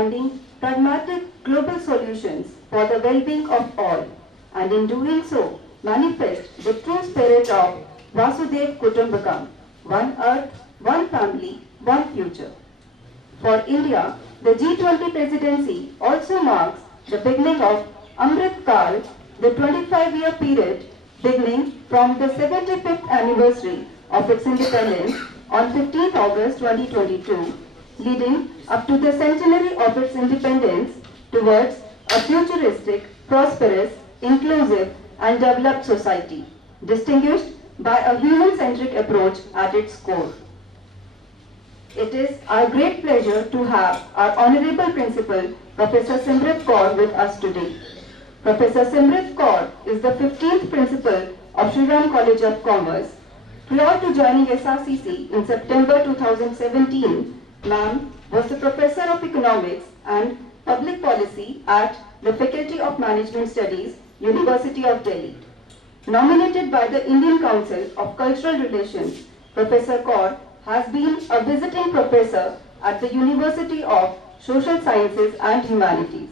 finding pragmatic global solutions for the well-being of all, and in doing so, manifest the true spirit of Vasudhaiva Kutumbakam, one earth, one family, one future. For India, the G20 Presidency also marks the beginning of Amrit Kal, the 25-year period beginning from the 75th anniversary of its independence on 15th August 2022, leading up to the centenary of its independence towards a futuristic, prosperous, inclusive and developed society, distinguished by a human-centric approach at its core. It is our great pleasure to have our Honorable Principal, Professor Simrit Kaur, with us today. Professor Simrit Kaur is the 15th Principal of Shri College of Commerce. Prior to joining SRCC in September 2017, Ma'am was the Professor of Economics and Public Policy at the Faculty of Management Studies, University of Delhi. Nominated by the Indian Council of Cultural Relations, Professor Kaur has been a visiting professor at the University of Social Sciences and Humanities,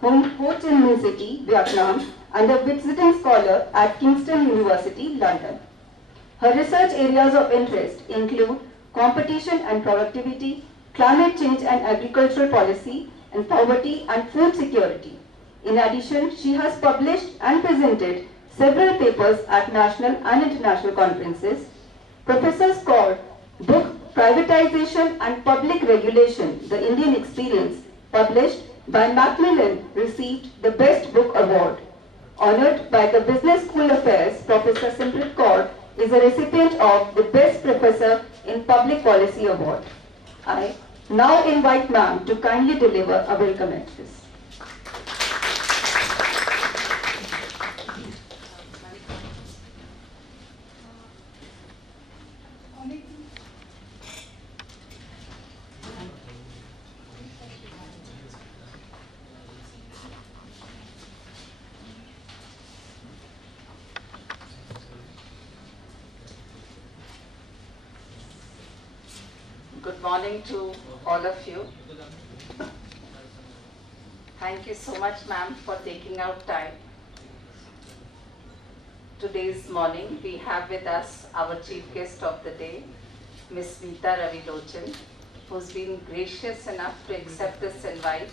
Ho Chi Minh City, Vietnam, and a visiting scholar at Kingston University, London. Her research areas of interest include competition and productivity, climate change and agricultural policy, and poverty and food security. In addition, she has published and presented several papers at national and international conferences. Professor Kaur's book Privatization and Public Regulation, The Indian Experience, published by Macmillan, received the Best Book Award. Honored by the Business School Affairs, Professor Simrit Kaur is a recipient of the Best Professor in Public Policy Award. I now invite Ma'am to kindly deliver a welcome address. Good morning to all of you. Thank you so much, ma'am, for taking out time. Today's morning, we have with us our chief guest of the day, Ms. Meeta Ravilochan, who's been gracious enough to accept this invite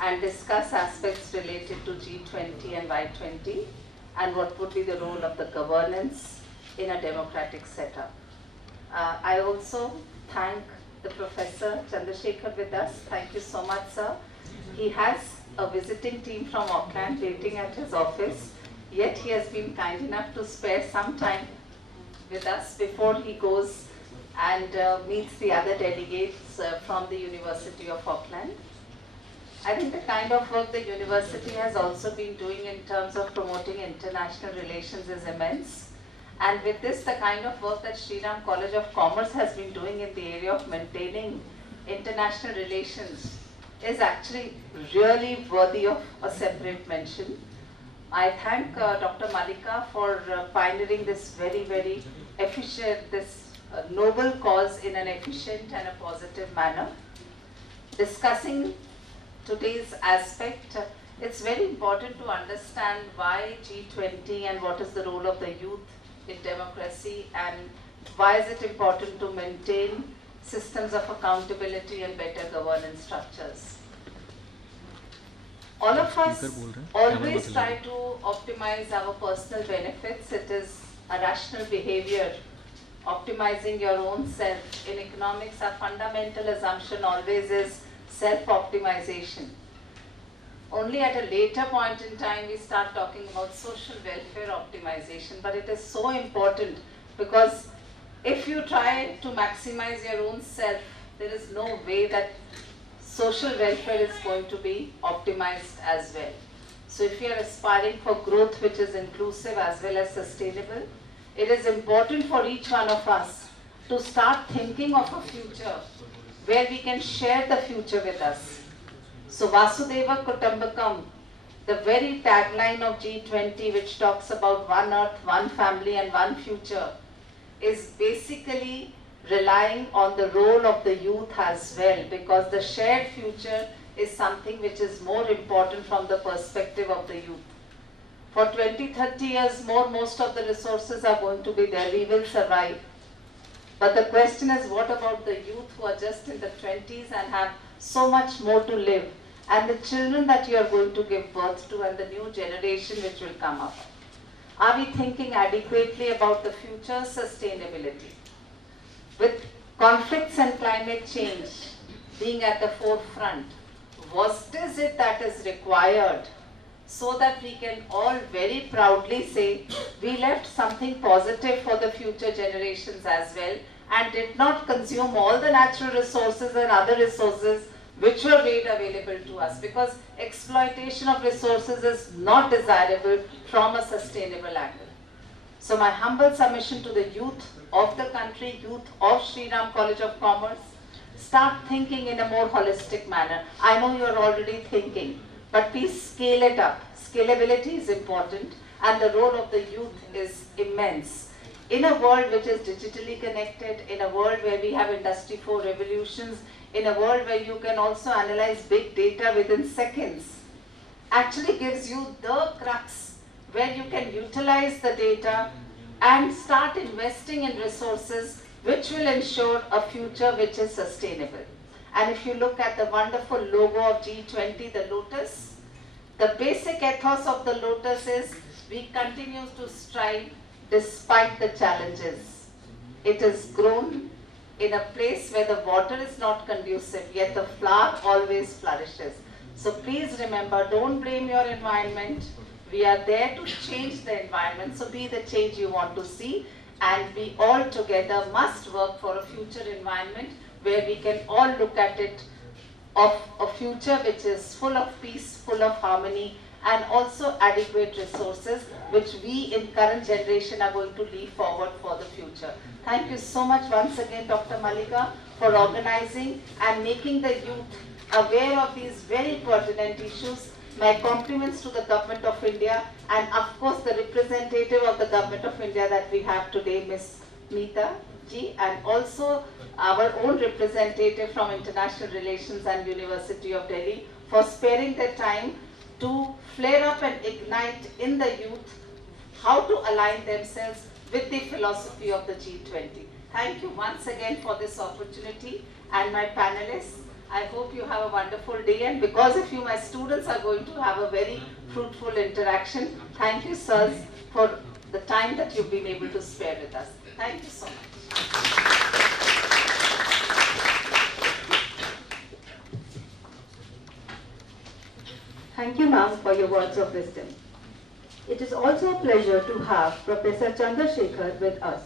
and discuss aspects related to G20 and Y20 and what would be the role of the governance in a democratic setup. I also thank the Professor Chandrasekhar with us. Thank you so much, sir. He has a visiting team from Auckland waiting at his office, yet he has been kind enough to spare some time with us before he goes and meets the other delegates from the University of Auckland. I think the kind of work the university has also been doing in terms of promoting international relations is immense. And with this, the kind of work that Shri College of Commerce has been doing in the area of maintaining international relations is actually really worthy of a separate mention. I thank Dr. Malika for pioneering this very, very efficient, noble cause in an efficient and a positive manner. Discussing today's aspect, it's very important to understand why G20 and what is the role of the youth in democracy and why is it important to maintain systems of accountability and better governance structures. All of us always try to optimize our personal benefits. It is a rational behavior, optimizing your own self. In economics, our fundamental assumption always is self-optimization. Only at a later point in time we start talking about social welfare optimization, but it is so important because if you try to maximize your own self, there is no way that social welfare is going to be optimized as well. So if you are aspiring for growth which is inclusive as well as sustainable, it is important for each one of us to start thinking of a future where we can share the future with us. So Vasudhaiva Kutumbakam, the very tagline of G20, which talks about one earth, one family and one future, is basically relying on the role of the youth as well, because the shared future is something which is more important from the perspective of the youth. For 20, 30 years more, most of the resources are going to be there. We will survive. But the question is, what about the youth who are just in the 20s and have so much more to live? And the children that you are going to give birth to and the new generation which will come up. Are we thinking adequately about the future sustainability? With conflicts and climate change being at the forefront, what is it that is required so that we can all very proudly say we left something positive for the future generations as well and did not consume all the natural resources and other resources which were made available to us, because exploitation of resources is not desirable from a sustainable angle. So my humble submission to the youth of the country, youth of Shri College of Commerce, start thinking in a more holistic manner. I know you are already thinking, but please scale it up. Scalability is important and the role of the youth is immense. In a world which is digitally connected, in a world where we have Industry 4 revolutions, in a world where you can also analyze big data within seconds, actually gives you the crux where you can utilize the data and start investing in resources which will ensure a future which is sustainable. And if you look at the wonderful logo of G20, the lotus, the basic ethos of the lotus is we continue to strive despite the challenges. It is grown in a place where the water is not conducive, yet the flower always flourishes. So please remember, don't blame your environment. We are there to change the environment, so be the change you want to see, and we all together must work for a future environment where we can all look at it of a future which is full of peace, full of harmony, and also adequate resources which we in current generation are going to lead forward for the future. Thank you so much once again, Dr. Malika, for organizing and making the youth aware of these very pertinent issues. My compliments to the Government of India and of course the representative of the Government of India that we have today, Ms. Meeta ji, and also our own representative from International Relations and University of Delhi for sparing their time to flare up and ignite in the youth how to align themselves with the philosophy of the G20. Thank you once again for this opportunity, and my panelists, I hope you have a wonderful day, and because of you, my students are going to have a very fruitful interaction. Thank you, sirs, for the time that you've been able to spare with us. Thank you so much. Thank you, ma'am, for your words of wisdom. It is also a pleasure to have Professor Chandrasekhar with us.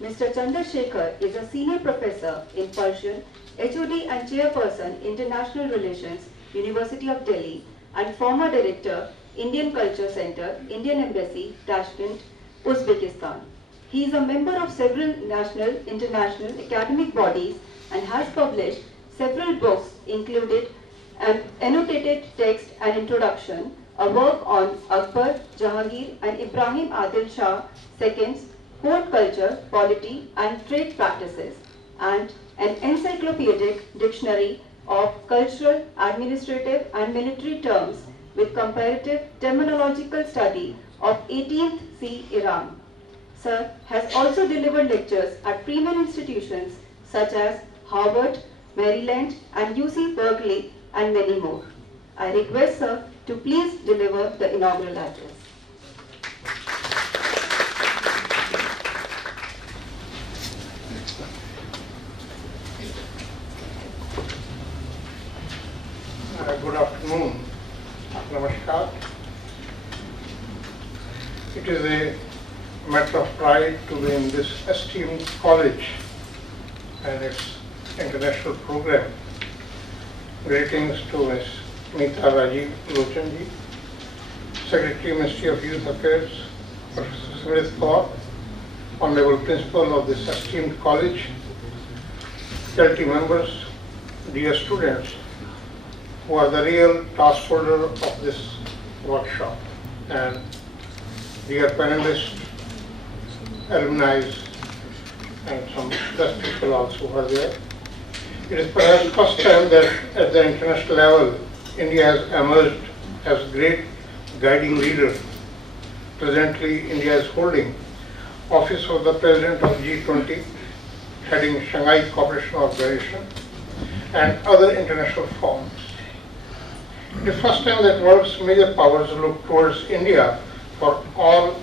Mr. Chandrasekhar is a senior professor in Persian, HOD and chairperson, International Relations, University of Delhi, and former director, Indian Culture Center, Indian Embassy, Tashkent, Uzbekistan. He is a member of several national, international academic bodies and has published several books, including an annotated text and introduction, a work on Akbar, Jahangir and Ibrahim Adil Shah II's court culture, polity and trade practices, and an encyclopedic dictionary of cultural, administrative and military terms with comparative terminological study of 18th C Iran. Sir has also delivered lectures at premier institutions such as Harvard, Maryland and UC Berkeley and many more. I request sir to please deliver the inaugural address. Good afternoon. Namaskar. It is a matter of pride to be in this esteemed college and its international program. Greetings to Ms. Meeta Lochanji, Secretary, Ministry of Youth Affairs, Professor Smith Kaur, Honorable Principal of this esteemed college, faculty members, dear students, who are the real task holder of this workshop, and dear panelists, alumni, and some Dutch people also were there. It is perhaps first time that at the international level, India has emerged as great guiding leader. Presently, India is holding office of the President of G20, heading Shanghai Cooperation Organization and other international forums. It is the first time that world's major powers look towards India for all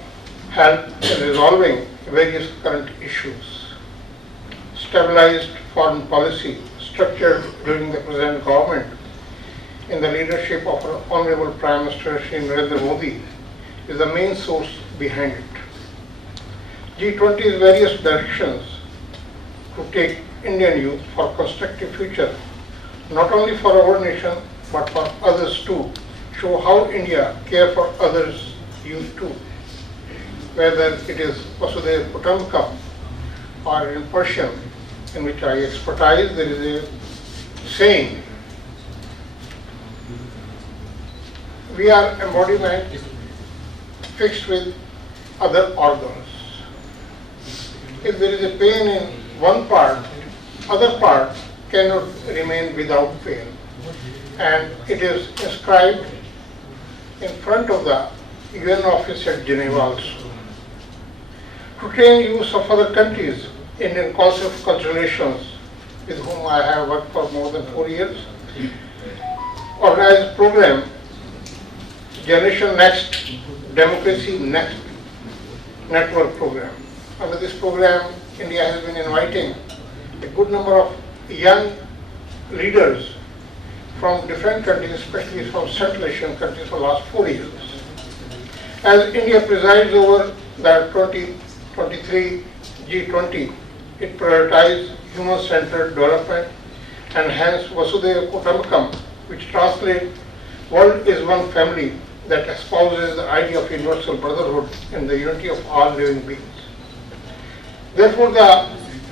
help in resolving various current issues. Stabilized foreign policy structured during the present government in the leadership of our Honorable Prime Minister Shri Narendra Modi is the main source behind it. G20's various directions to take Indian youth for constructive future, not only for our nation but for others too, show how India care for others' youth too. Whether it is Vasudhaiva Kutumbakam or in Persian, in which I expertise, there is a saying, we are embodiment fixed with other organs. If there is a pain in one part, other part cannot remain without pain. And it is inscribed in front of the UN office at Geneva also. To train youth of other countries, Indian Council of Consultations, with whom I have worked for more than 4 years, organized a program, Generation Next, Democracy Next Network Program. Under this program, India has been inviting a good number of young leaders from different countries, especially from Central Asian countries, for the last 4 years. As India presides over the 2023 G20, it prioritizes human-centered development and hence Vasudhaiva Kutumbakam, which translates world is one family, that espouses the idea of universal brotherhood and the unity of all living beings. Therefore, the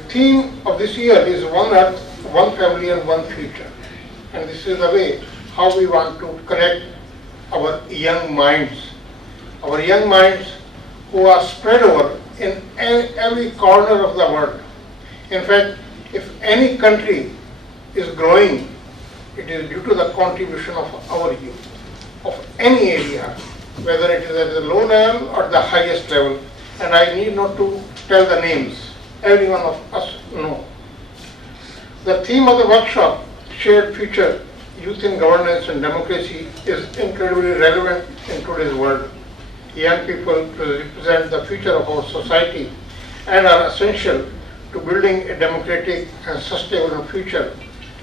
theme of this year is One Earth, One Family and One Future. And this is the way how we want to connect our young minds who are spread over in every corner of the world. In fact, if any country is growing, it is due to the contribution of our youth, of any area, whether it is at the low level or the highest level. And I need not to tell the names, every one of us know. The theme of the workshop, Shared Future, Youth in Governance and Democracy, is incredibly relevant in today's world. Young people represent the future of our society and are essential to building a democratic and sustainable future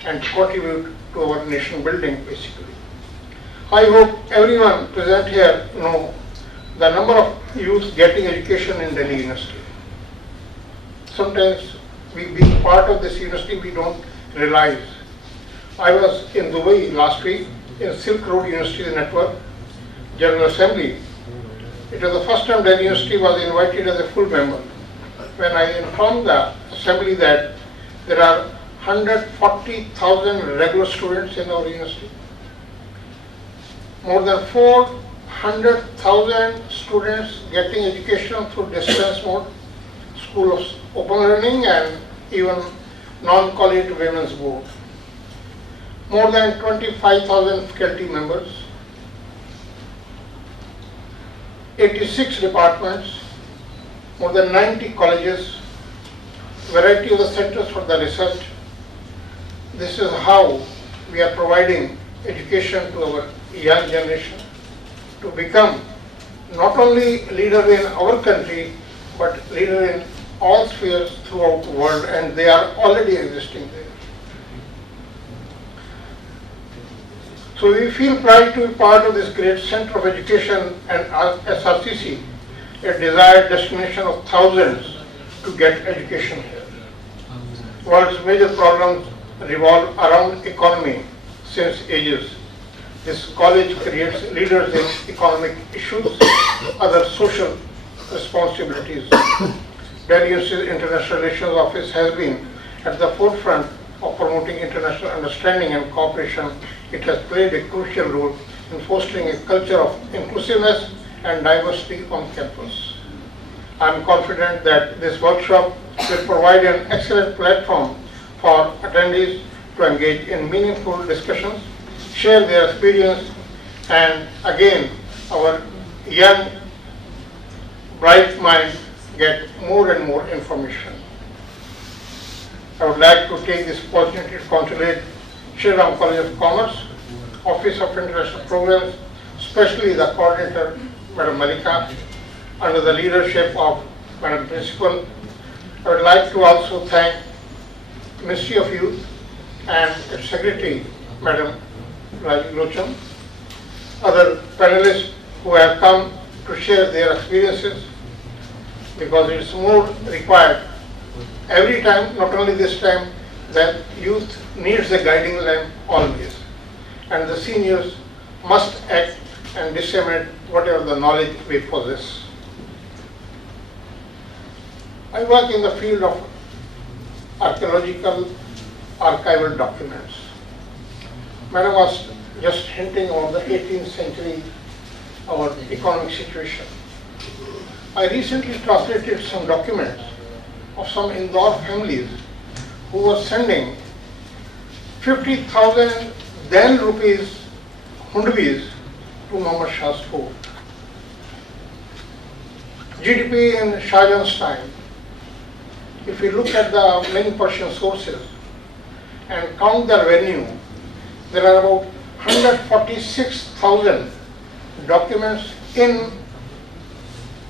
and contribute to our nation building basically. I hope everyone present here know the number of youth getting education in Delhi University. Sometimes we being part of this university, we don't realize. I was in Dubai last week in Silk Road University Network General Assembly. It was the first time Delhi University was invited as a full member. When I informed the assembly that there are 140,000 regular students in our university, more than 400,000 students getting education through distance mode, School of Open Learning and even non-collegiate women's board. More than 25,000 faculty members, 86 departments, more than 90 colleges, variety of the centers for the research. This is how we are providing education to our young generation to become not only leader in our country, but leader in all spheres throughout the world, and they are already existing there. So we feel pride to be part of this great center of education and SRCC, a desired destination of thousands to get education here. World's major problems revolve around economy since ages. This college creates leaders in economic issues, other social responsibilities. Delhi University's International Relations Office has been at the forefront of promoting international understanding and cooperation. It has played a crucial role in fostering a culture of inclusiveness and diversity on campus. I am confident that this workshop will provide an excellent platform for attendees to engage in meaningful discussions, share their experience, and again, our young, bright minds get more and more information. I would like to take this opportunity to congratulate Shri College of Commerce, Office of International Programs, especially the coordinator, Madam Malika, under the leadership of Madam Principal. I would like to also thank Ministry of Youth and its Secretary, Madam Lochan, other panelists who have come to share their experiences, because it is more required every time, not only this time, that youth needs a guiding lamp always, and the seniors must act and disseminate whatever the knowledge we possess. I work in the field of archaeological archival documents. Madam was just hinting on the 18th century, our economic situation. I recently translated some documents of some Indore families who were sending 50,000 then rupees hundvis to Muhammad Shah's fort. GDP in Shah Jahan's time, if we look at the many Persian sources and count the revenue, there are about 146,000 documents in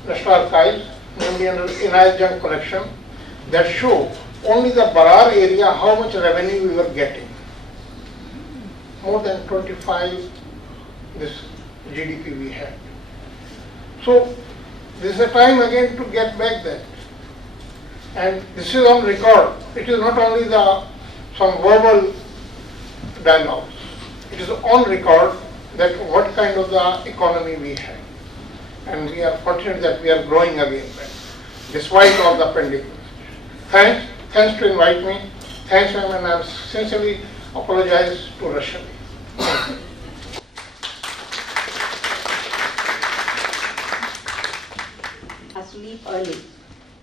National Archives, namely under Inayat Jang collection, that show only the Barar area how much revenue we were getting. More than 25 this GDP we had. So this is a time again to get back that. And this is on record. It is not only some verbal dialogues. It is on record that what kind of the economy we have. And we are fortunate that we are growing again, despite all the pandemic. Thanks to invite me. Thanks, ma'am, and I sincerely apologize to Russia. Has to leave early.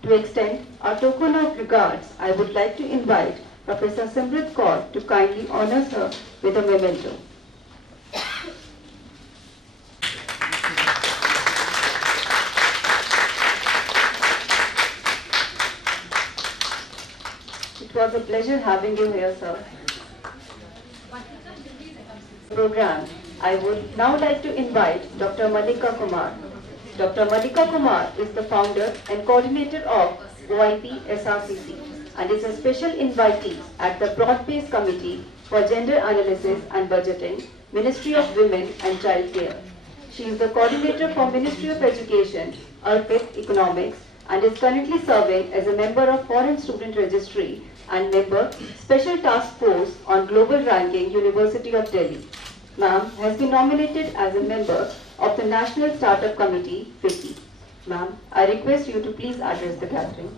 To extend our token of regards, I would like to invite Professor Simrit Kaur to kindly honor her with a memento. It was a pleasure having you here, sir. Program. I would now like to invite Dr. Malika Kumar. Dr. Malika Kumar is the founder and coordinator of OIP SRCC and is a special invitee at the Broad-Based Committee for Gender Analysis and Budgeting, Ministry of Women and Child Care. She is the coordinator for Ministry of Education, URPIT Economics, and is currently serving as a member of Foreign Student Registry and member Special Task Force on Global Ranking, University of Delhi. Ma'am has been nominated as a member of the National Startup Committee, 50. Ma'am, I request you to please address the gathering.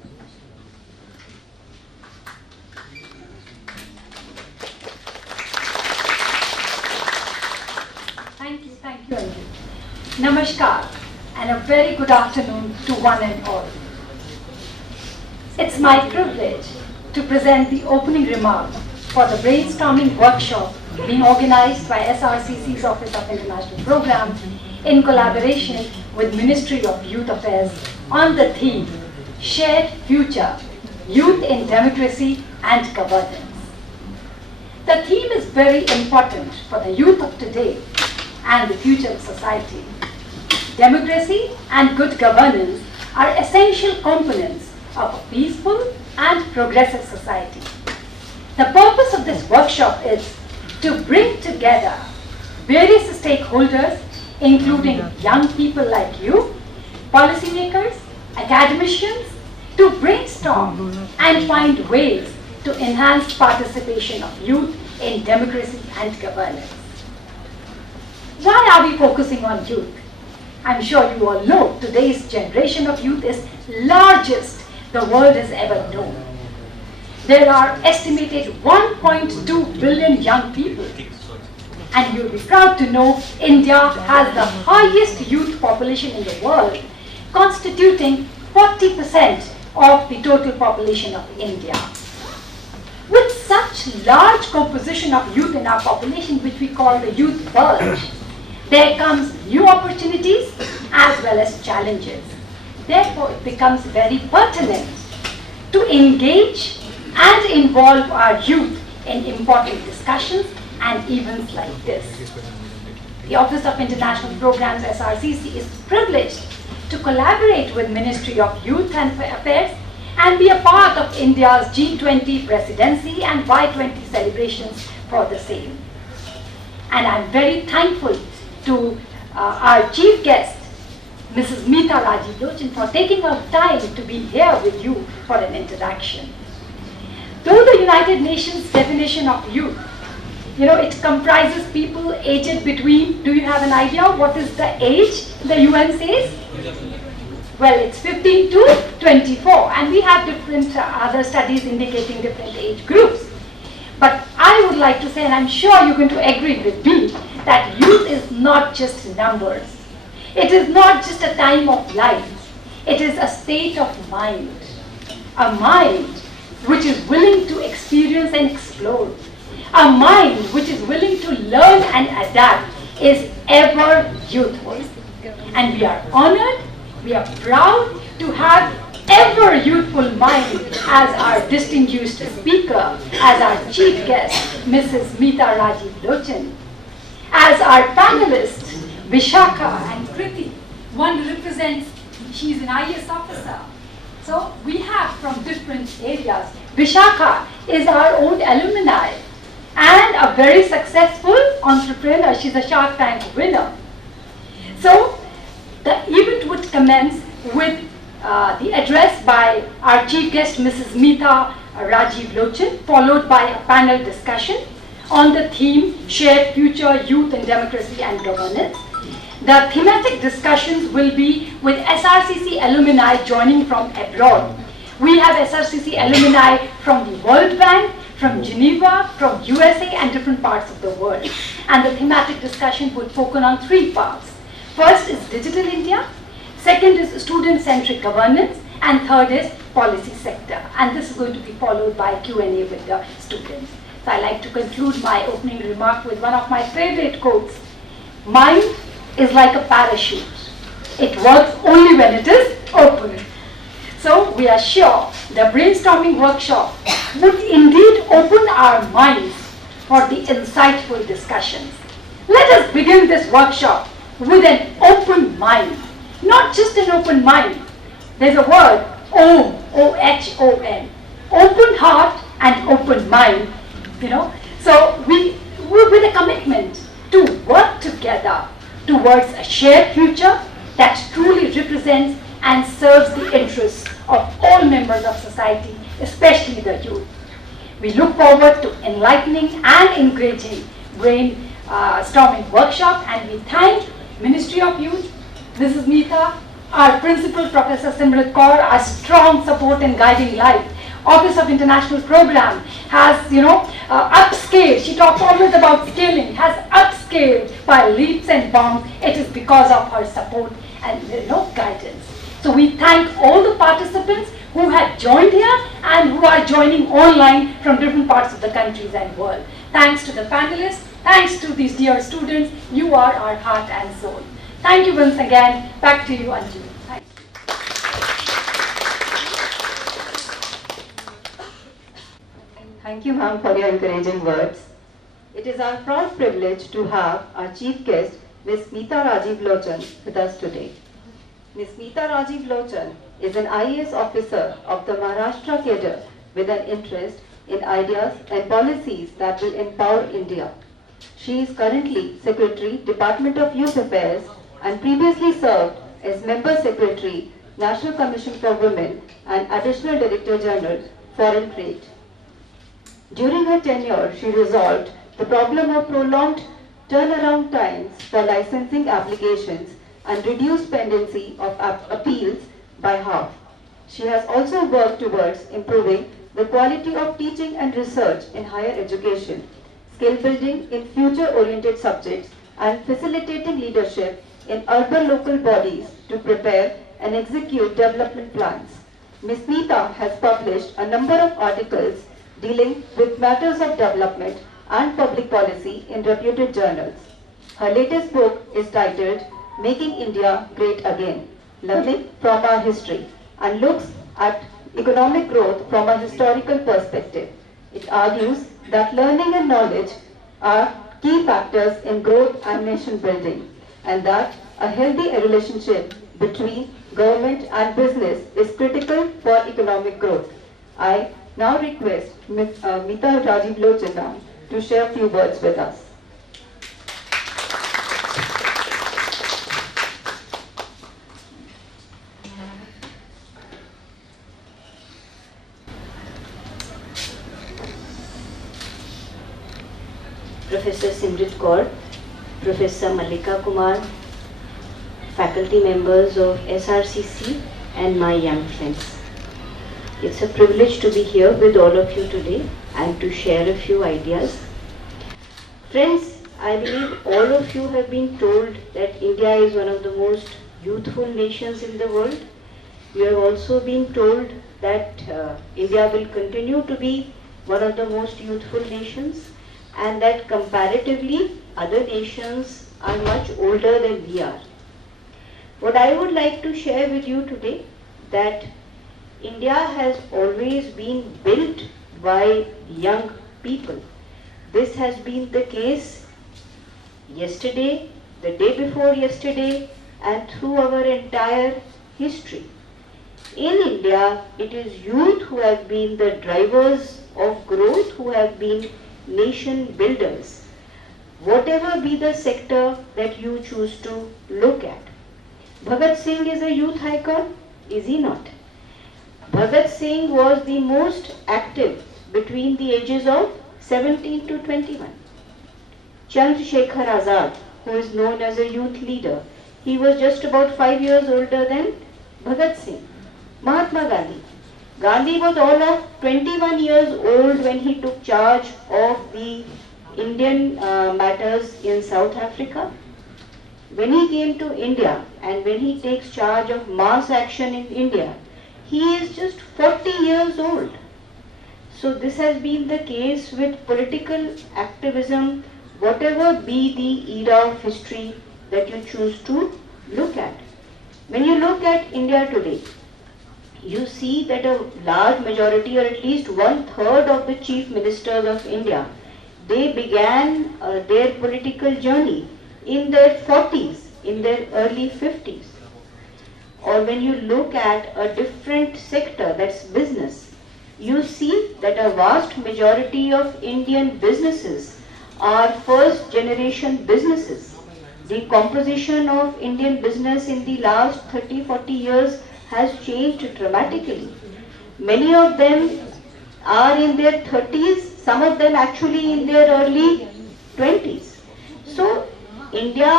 Thank you, Anju. Namaskar, and a very good afternoon to one and all. It's my privilege to present the opening remarks for the brainstorming workshop being organized by SRCC's Office of International Programs in collaboration with Ministry of Youth Affairs on the theme Shared Future, Youth in Democracy and Governance. The theme is very important for the youth of today and the future of society. Democracy and good governance are essential components of a peaceful and progressive society. The purpose of this workshop is to bring together various stakeholders, including young people like you, policymakers, academicians, to brainstorm and find ways to enhance participation of youth in democracy and governance. Why are we focusing on youth? I'm sure you all know today's generation of youth is largest the world has ever known. There are estimated 1.2 billion young people. And you'll be proud to know India has the highest youth population in the world, constituting 40% of the total population of India. With such large composition of youth in our population, which we call the youth bulge, there comes new opportunities as well as challenges. Therefore, it becomes very pertinent to engage and involve our youth in important discussions and events like this. The Office of International Programs, SRCC, is privileged to collaborate with Ministry of Youth and Affairs and be a part of India's G20 Presidency and Y20 celebrations for the same. And I'm very thankful to our chief guest, Mrs. Meeta Rajiv Lochan, for taking out time to be here with you for an interaction. Though the United Nations definition of youth, it comprises people aged between, do you have an idea what is the age the UN says? Well, it's 15 to 24, and we have different other studies indicating different age groups. But I would like to say, and I'm sure you're going to agree with me, that youth is not just numbers. It is not just a time of life. It is a state of mind. A mind which is willing to experience and explore. A mind which is willing to learn and adapt is ever youthful. And we are honored, we are proud to have ever youthful mind as our distinguished speaker, as our chief guest, Mrs. Meeta Rajiv Lochan. As our panelists, Vishakha and Kriti, one represents, she's an IAS officer. So we have from different areas. Vishakha is our own alumni and a very successful entrepreneur. She's a Shark Tank winner. So the event would commence with the address by our chief guest, Mrs. Meeta Rajiv Lochan, followed by a panel discussion on the theme Shared Future, Youth and Democracy and Governance. The thematic discussions will be with SRCC alumni joining from abroad. We have SRCC alumni from the World Bank, from Geneva, from USA and different parts of the world. And the thematic discussion would focus on three parts. First is Digital India, second is student-centric governance, and third is policy sector. And this is going to be followed by Q&A with the students. So I like to conclude my opening remark with one of my favorite quotes. Mind is like a parachute. It works only when it is open. So we are sure the brainstorming workshop would indeed open our minds for the insightful discussions. Let us begin this workshop with an open mind. Not just an open mind. There's a word, OM, O-H-O-N. Open heart and open mind. So we with a commitment to work together towards a shared future that truly represents and serves the interests of all members of society, especially the youth. We look forward to enlightening and engaging brainstorming workshop, and we thank Ministry of Youth, Mrs. Meeta, our principal, Professor Simrat Kaur, our strong support and guiding light. Office of International Program has, upscaled. She talks always about scaling, has upscaled by leaps and bounds. It is because of her support and guidance. So we thank all the participants who had joined here and who are joining online from different parts of the countries and world. Thanks to the panelists, thanks to these dear students. You are our heart and soul. Thank you once again. Back to you, Anju. Thanks. Thank you, ma'am, for your encouraging words. It is our proud privilege to have our chief guest, Ms. Meeta Rajiv Lochan, with us today. Ms. Meeta Rajiv Lochan is an IAS officer of the Maharashtra cadre with an interest in ideas and policies that will empower India. She is currently Secretary, Department of Youth Affairs, and previously served as Member Secretary, National Commission for Women, and Additional Director General, Foreign Trade. During her tenure, she resolved the problem of prolonged turnaround times for licensing applications and reduced pendency of appeals by half. She has also worked towards improving the quality of teaching and research in higher education, skill building in future-oriented subjects, and facilitating leadership in urban local bodies to prepare and execute development plans. Ms. Meeta has published a number of articles dealing with matters of development and public policy in reputed journals. Her latest book is titled Making India Great Again, Learning from Our History, and looks at economic growth from a historical perspective. It argues that learning and knowledge are key factors in growth and nation building, and that a healthy relationship between government and business is critical for economic growth. I now request Ms. Meeta Rajiv Lochan to share a few words with us. Professor Simrit Kaur, Professor Mallika Kumar, faculty members of SRCC, and my young friends. It's a privilege to be here with all of you today and to share a few ideas. Friends, I believe all of you have been told that India is one of the most youthful nations in the world. You have also been told that India will continue to be one of the most youthful nations, and that comparatively other nations are much older than we are. What I would like to share with you today, that India has always been built by young people. This has been the case yesterday, the day before yesterday, and through our entire history. In India, it is youth who have been the drivers of growth, who have been nation builders, whatever be the sector that you choose to look at. Bhagat Singh is a youth icon, is he not? Bhagat Singh was the most active between the ages of 17 to 21. Chandrasekhar Azad, who is known as a youth leader, he was just about 5 years older than Bhagat Singh. Mahatma Gandhi. Gandhi was all of 21 years old when he took charge of the Indian matters in South Africa. When he came to India and when he takes charge of mass action in India, he is just 40 years old. So this has been the case with political activism, whatever be the era of history that you choose to look at. When you look at India today, you see that a large majority, or at least 1/3 of the chief ministers of India, they began their political journey in their 40s, in their early 50s. Or when you look at a different sector, that's business, you see that a vast majority of Indian businesses are first generation businesses. The composition of Indian business in the last 30-40 years has changed dramatically. Many of them are in their 30s, some of them actually in their early 20s. So India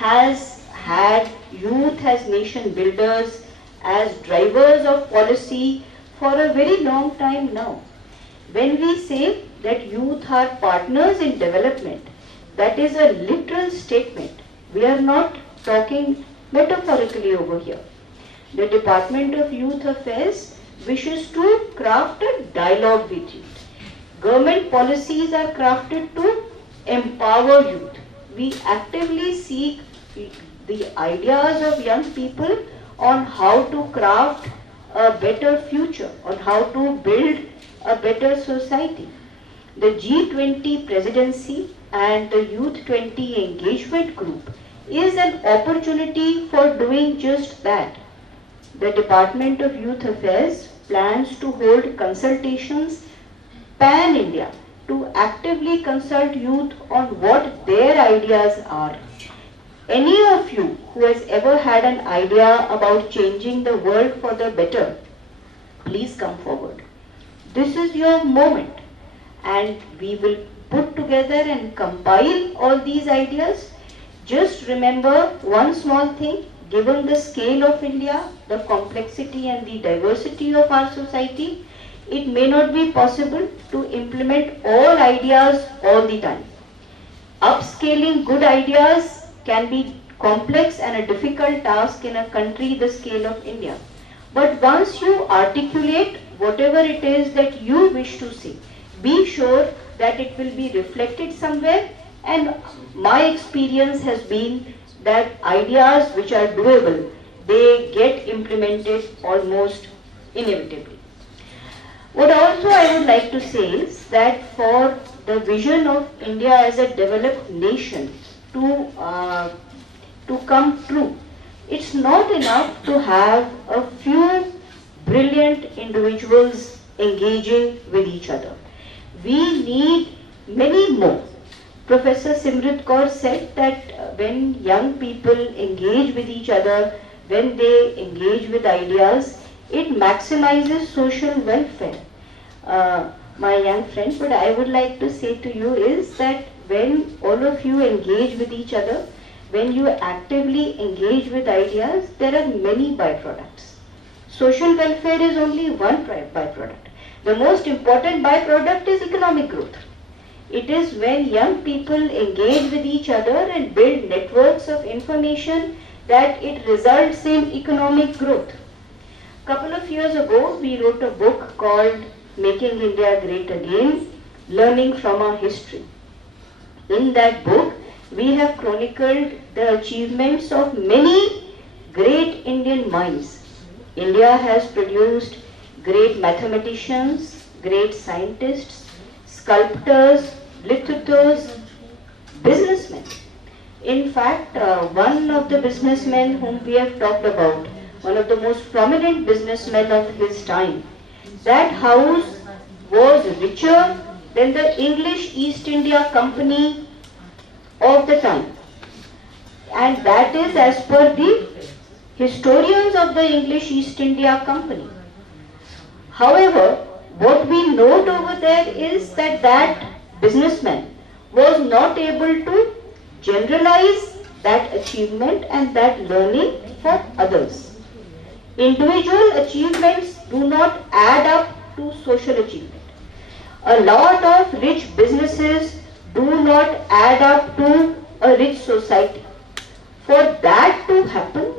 has had youth as nation builders, as drivers of policy for a very long time now. When we say that youth are partners in development, that is a literal statement. We are not talking metaphorically over here. The Department of Youth Affairs wishes to craft a dialogue with youth. Government policies are crafted to empower youth. We actively seek the ideas of young people on how to craft a better future, on how to build a better society. The G20 Presidency and the Youth 20 Engagement Group is an opportunity for doing just that. The Department of Youth Affairs plans to hold consultations pan-India to actively consult youth on what their ideas are. Any of you who has ever had an idea about changing the world for the better, please come forward. This is your moment, and we will put together and compile all these ideas. Just remember one small thing. Given the scale of India, the complexity and the diversity of our society, it may not be possible to implement all ideas all the time. Upscaling good ideas can be complex and a difficult task in a country the scale of India. But once you articulate whatever it is that you wish to see, be sure that it will be reflected somewhere, and my experience has been that ideas which are doable, they get implemented almost inevitably. What also I would like to say is that for the vision of India as a developed nation to come true, it's not enough to have a few brilliant individuals engaging with each other. We need many more. Professor Simrit Kaur said that when young people engage with each other, when they engage with ideas, it maximizes social welfare. My young friend, what I would like to say to you is that when all of you engage with each other, when you actively engage with ideas, there are many byproducts. Social welfare is only one byproduct. The most important byproduct is economic growth. It is when young people engage with each other and build networks of information that it results in economic growth. Couple of years ago, we wrote a book called Making India Great Again, Learning from Our History. In that book, we have chronicled the achievements of many great Indian minds. India has produced great mathematicians, great scientists, sculptors, literateurs, businessmen. In fact, one of the businessmen whom we have talked about, one of the most prominent businessmen of his time, that house was richer than the English East India Company of the time. And that is as per the historians of the English East India Company. However, what we note over there is that that businessman was not able to generalize that achievement and that learning for others. Individual achievements do not add up to social achievement. A lot of rich businesses do not add up to a rich society. For that to happen,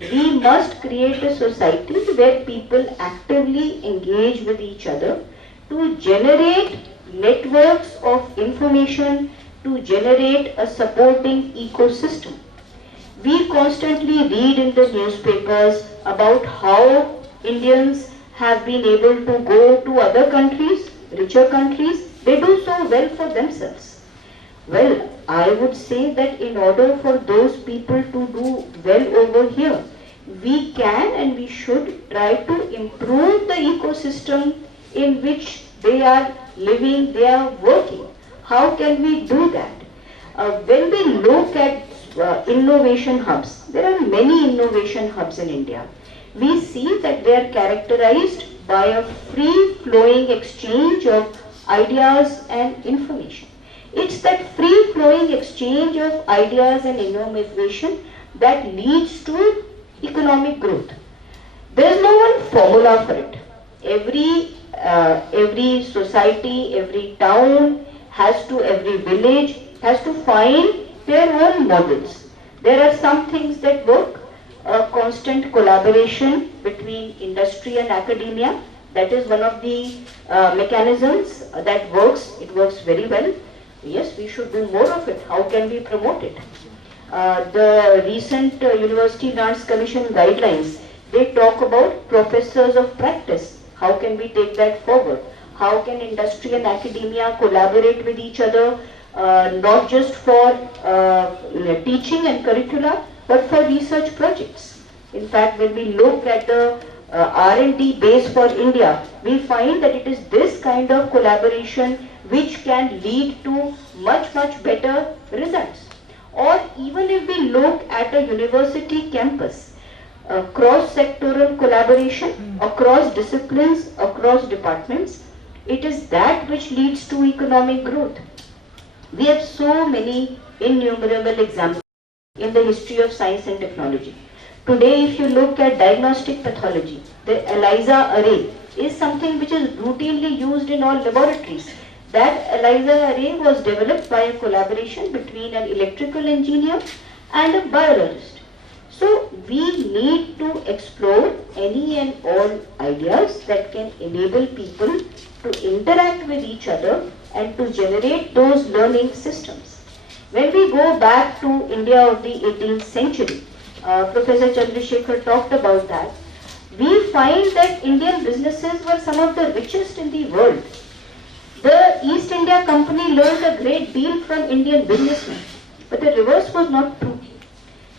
we must create a society where people actively engage with each other to generate networks of information, to generate a supporting ecosystem. We constantly read in the newspapers about how Indians have been able to go to other countries, richer countries. They do so well for themselves. Well, I would say that in order for those people to do well over here, we can and we should try to improve the ecosystem in which they are living, they are working. How can we do that? When we look at innovation hubs, there are many innovation hubs in India. We see that they are characterized by a free-flowing exchange of ideas and information. It's that free-flowing exchange of ideas and innovation that leads to economic growth. There is no one formula for it. Every society, every town every village has to find their own models. There are some things that work, a constant collaboration between industry and academia. That is one of the mechanisms that works. It works very well. Yes, we should do more of it. How can we promote it? The recent University Grants Commission guidelines, they talk about professors of practice. How can we take that forward? How can industry and academia collaborate with each other, not just for teaching and curricula, but for research projects. In fact, when we look at the R&D base for India, we find that it is this kind of collaboration which can lead to much better results. Or even if we look at a university campus, cross-sectoral collaboration across disciplines, across departments, it is that which leads to economic growth. We have so many innumerable examples in the history of science and technology. Today, if you look at diagnostic pathology, the ELISA array is something which is routinely used in all laboratories. That ELISA array was developed by a collaboration between an electrical engineer and a biologist. So we need to explore any and all ideas that can enable people to interact with each other and to generate those learning systems. When we go back to India of the 18th century, Professor Chandrasekhar talked about that, we find that Indian businesses were some of the richest in the world. The East India Company learned a great deal from Indian businessmen, but the reverse was not true.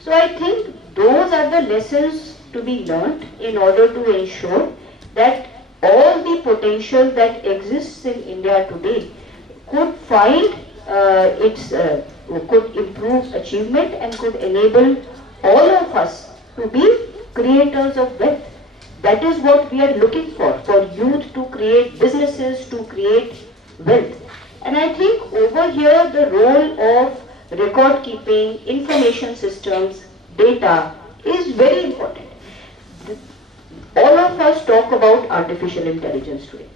So I think those are the lessons to be learned in order to ensure that all the potential that exists in India today could find could improve achievement and could enable all of us to be creators of wealth. That is what we are looking for youth to create businesses, to create wealth. And I think over here the role of record keeping, information systems, data is very important. All of us talk about artificial intelligence today.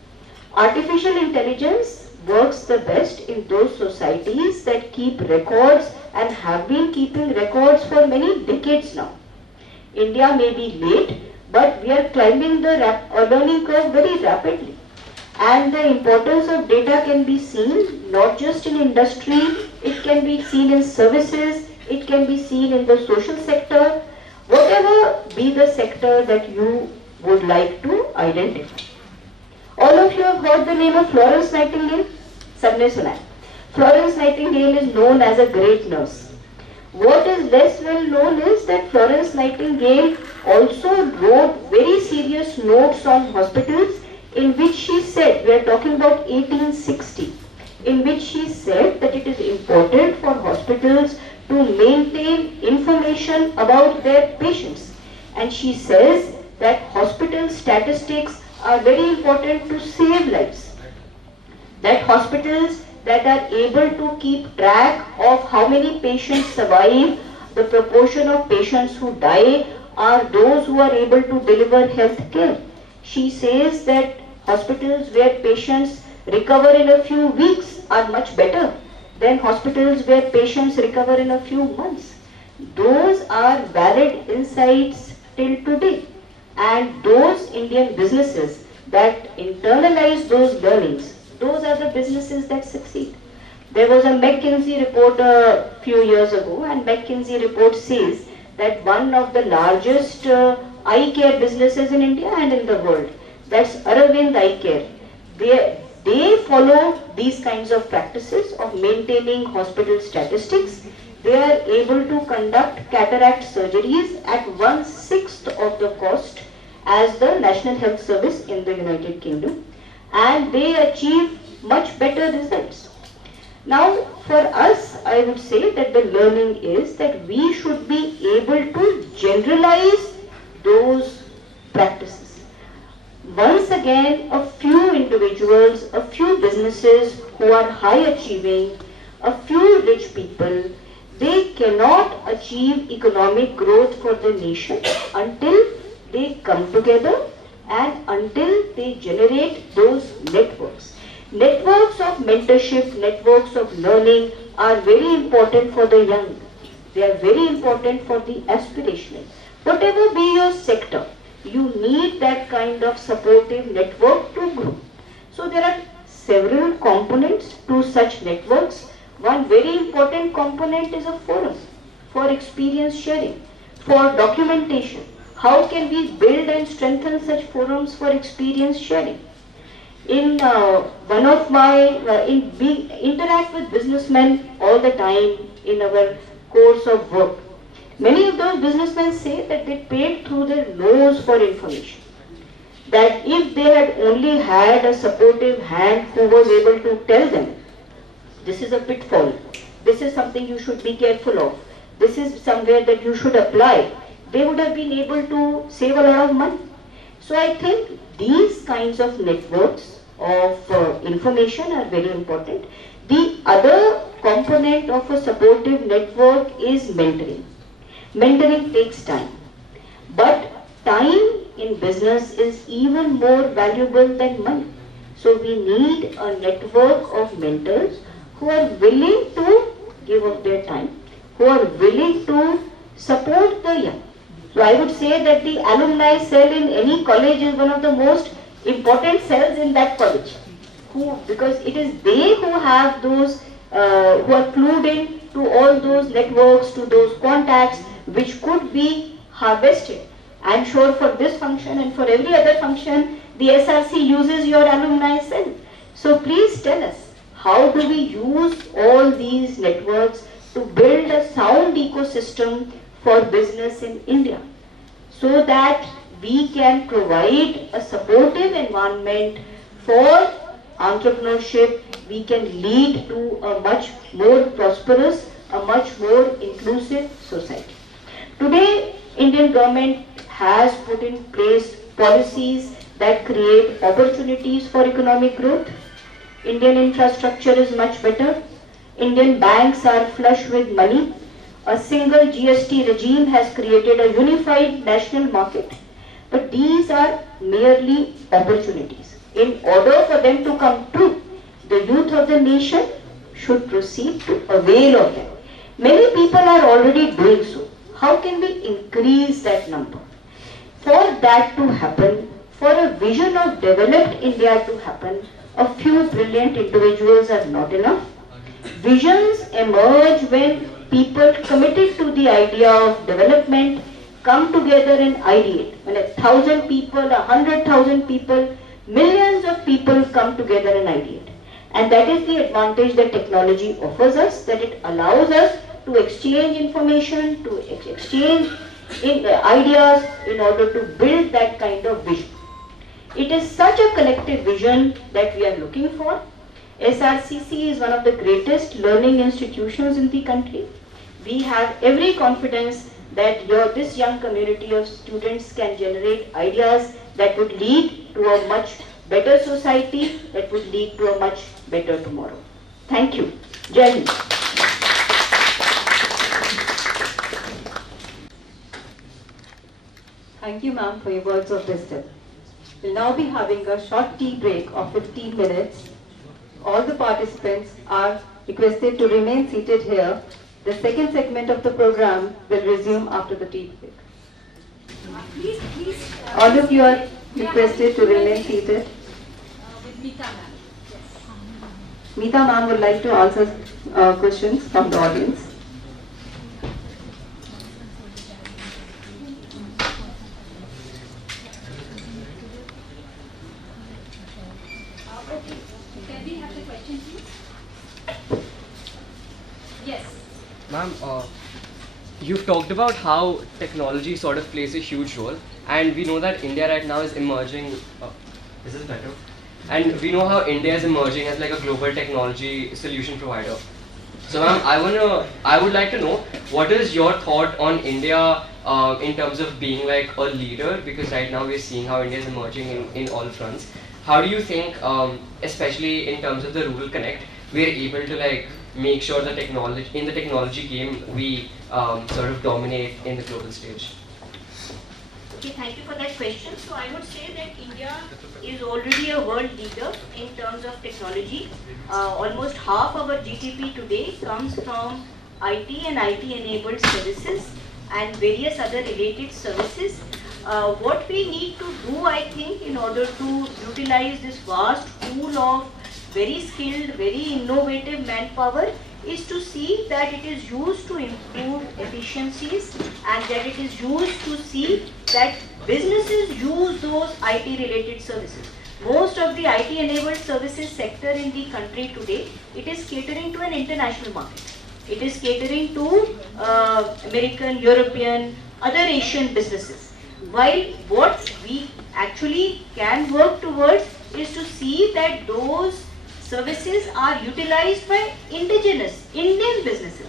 Artificial intelligence works the best in those societies that keep records and have been keeping records for many decades now. India may be late, but we are climbing the learning curve very rapidly. And the importance of data can be seen not just in industry, it can be seen in services, it can be seen in the social sector, whatever be the sector that you would like to identify. All of you have heard the name of Florence Nightingale? Sabne suna hai. Florence Nightingale is known as a great nurse. What is less well known is that Florence Nightingale also wrote very serious notes on hospitals in which she said, we are talking about 1860, in which she said that it is important for hospitals to maintain information about their patients. And she says that hospital statistics are very important to save lives. That hospitals that are able to keep track of how many patients survive, the proportion of patients who die are those who are able to deliver health care. She says that hospitals where patients recover in a few weeks are much better than hospitals where patients recover in a few months. Those are valid insights till today. And those Indian businesses that internalize those learnings, those are the businesses that succeed. There was a McKinsey report a few years ago, and McKinsey report says that one of the largest eye care businesses in India and in the world, that's Aravind Eye Care. They follow these kinds of practices of maintaining hospital statistics. They are able to conduct cataract surgeries at 1/6 of the cost as the National Health Service in the United Kingdom, and they achieve much better results. Now, for us, I would say that the learning is that we should be able to generalize those practices. Once again, a few individuals, a few businesses who are high achieving, a few rich people, they cannot achieve economic growth for the nation until they come together and until they generate those networks. Networks of mentorship, networks of learning are very important for the young. They are very important for the aspirational. Whatever be your sector, you need that kind of supportive network to grow. So there are several components to such networks. One very important component is a forum for experience sharing, for documentation. How can we build and strengthen such forums for experience sharing? In one of my, interact with businessmen all the time in our course of work. Many of those businessmen say that they paid through their nose for information. That if they had only had a supportive hand who was able to tell them, this is a pitfall, this is something you should be careful of, this is somewhere that you should apply, they would have been able to save a lot of money. So I think these kinds of networks of information are very important. The other component of a supportive network is mentoring. Mentoring takes time, but time in business is even more valuable than money. So we need a network of mentors who are willing to give up their time, who are willing to support the young. So I would say that the alumni cell in any college is one of the most important cells in that college. Because it is they who have those, who are clued in to all those networks, to those contacts, which could be harvested. I am sure for this function and for every other function, the SRC uses your alumni cell. So please tell us, how do we use all these networks to build a sound ecosystem for business in India, so that we can provide a supportive environment for entrepreneurship, we can lead to a much more prosperous, a much more inclusive society. Today, Indian government has put in place policies that create opportunities for economic growth. Indian infrastructure is much better. Indian banks are flush with money. A single GST regime has created a unified national market. But these are merely opportunities. In order for them to come true, the youth of the nation should proceed to avail of them. Many people are already doing so. How can we increase that number? For that to happen, for a vision of developed India to happen, a few brilliant individuals are not enough. Visions emerge when people committed to the idea of development come together and ideate. When 1,000 people, 100,000 people, millions of people come together and ideate. And that is the advantage that technology offers us, that it allows us to exchange information, to exchange ideas in order to build that kind of vision. It is such a collective vision that we are looking for. SRCC is one of the greatest learning institutions in the country. We have every confidence that this young community of students can generate ideas that would lead to a much better society, that would lead to a much better tomorrow. Thank you. Jai Hind. Thank you, ma'am, for your words of wisdom. We'll now be having a short tea break of 15 minutes. All the participants are requested to remain seated here. The second segment of the program will resume after the tea break. All of you are requested to remain seated. Meeta ma'am would like to answer questions from the audience. Can we have the question, please? Yes. Ma'am, you've talked about how technology sort of plays a huge role, and we know that India right now is emerging. Is this better? And we know how India is emerging as like a global technology solution provider. So, ma'am, I would like to know, what is your thought on India in terms of being like a leader? Because right now we're seeing how India is emerging in all fronts. How do you think, especially in terms of the rural connect, we're able to like make sure the technology game we sort of dominate in the global stage? Okay, thank you for that question. So I would say that India is already a world leader in terms of technology. Almost half our GDP today comes from IT and IT-enabled services and various other related services. What we need to do, I think, in order to utilize this vast pool of very skilled, very innovative manpower is to see that it is used to improve efficiencies and that it is used to see that businesses use those IT-related services. Most of the IT-enabled services sector in the country today, it is catering to an international market. It is catering to American, European, other Asian businesses. While what we actually can work towards is to see that those services are utilized by indigenous Indian businesses.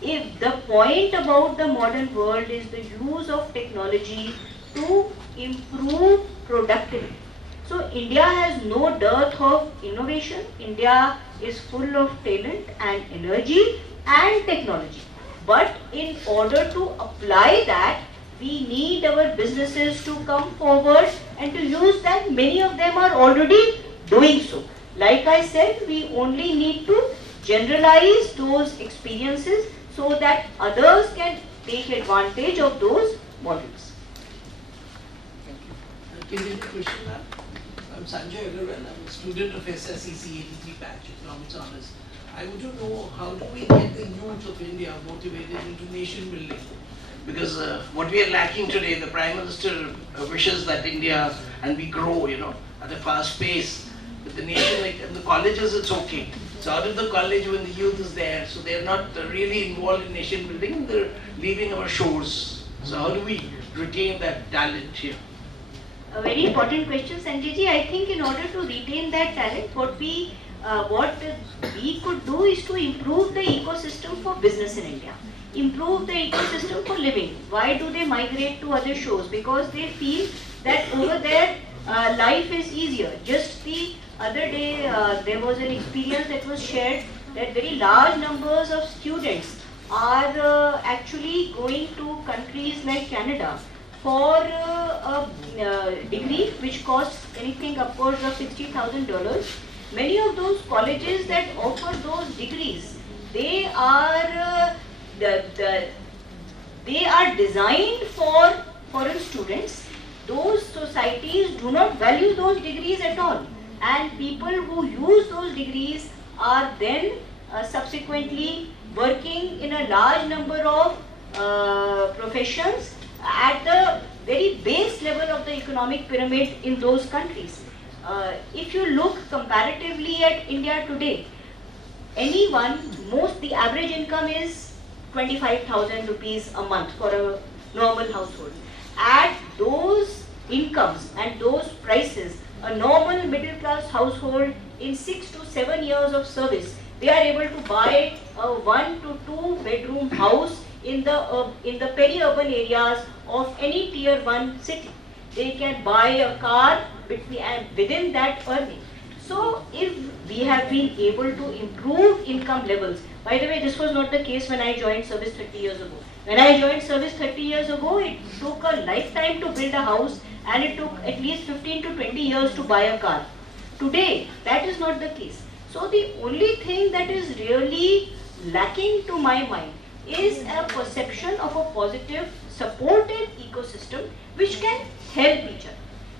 If the point about the modern world is the use of technology to improve productivity. So India has no dearth of innovation. India is full of talent and energy and technology. But in order to apply that, we need our businesses to come forward and to use that. Many of them are already doing so. Like I said, we only need to generalize those experiences so that others can take advantage of those models. Can you question, ma'am? I'm Sanjay Agarwal. I'm a student of SRCC 83 batch, Economics Honors. I want to know, how do we get the youth of India motivated into nation building? Because what we are lacking today, the Prime Minister wishes that India and we grow, at a fast pace. With the nation, like in the colleges, it's okay. So out of the college, when the youth is there, so they're not really involved in nation building, they're leaving our shores. So how do we retain that talent here? A very important question, Sanjay ji. I think in order to retain that talent, what we could do is to improve the ecosystem for business in India. Improve the ecosystem for living. Why do they migrate to other shores? Because they feel that over there life is easier. Just the other day there was an experience that was shared that very large numbers of students are actually going to countries like Canada for a degree which costs anything upwards of $60,000. Many of those colleges that offer those degrees, they are designed for foreign students. Those societies do not value those degrees at all, and people who use those degrees are then subsequently working in a large number of professions at the very base level of the economic pyramid in those countries. If you look comparatively at India today, the average income is 25,000 rupees a month for a normal household. At those incomes and those prices, a normal middle class household in 6 to 7 years of service, they are able to buy a 1 to 2 bedroom house in the peri-urban areas of any tier 1 city. They can buy a car within that earning. So if we have been able to improve income levels, by the way, this was not the case when I joined service 30 years ago. When I joined service 30 years ago, it took a lifetime to build a house and it took at least 15 to 20 years to buy a car. Today, that is not the case. So the only thing that is really lacking to my mind is a perception of a positive, supportive ecosystem which can help each other.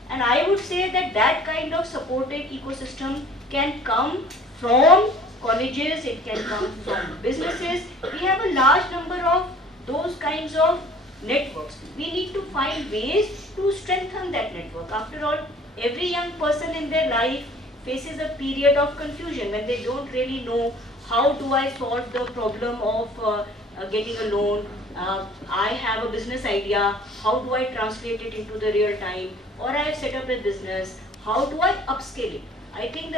And I would say that that kind of supportive ecosystem can come from colleges, it can come from businesses. We have a large number of those kinds of networks. We need to find ways to strengthen that network. After all, every young person in their life faces a period of confusion when they don't really know how do I solve the problem of getting a loan. I have a business idea, how do I translate it into the real time, or I have set up a business, how do I upscale it? I think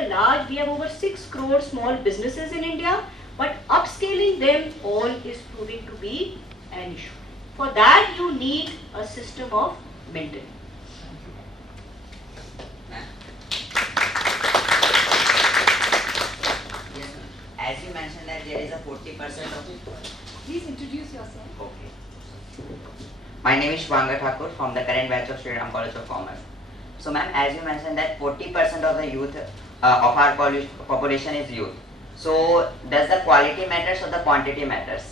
we have over 6 crore small businesses in India, but upscaling them all is proving to be an issue. For that you need a system of mentoring. As you mentioned that there is a 40% of... Please introduce yourself. Okay. My name is Shwanga Thakur from the current batch of Shri College of Commerce. So ma'am, as you mentioned that 40% of the youth of our population is youth. So does the quality matters or the quantity matters?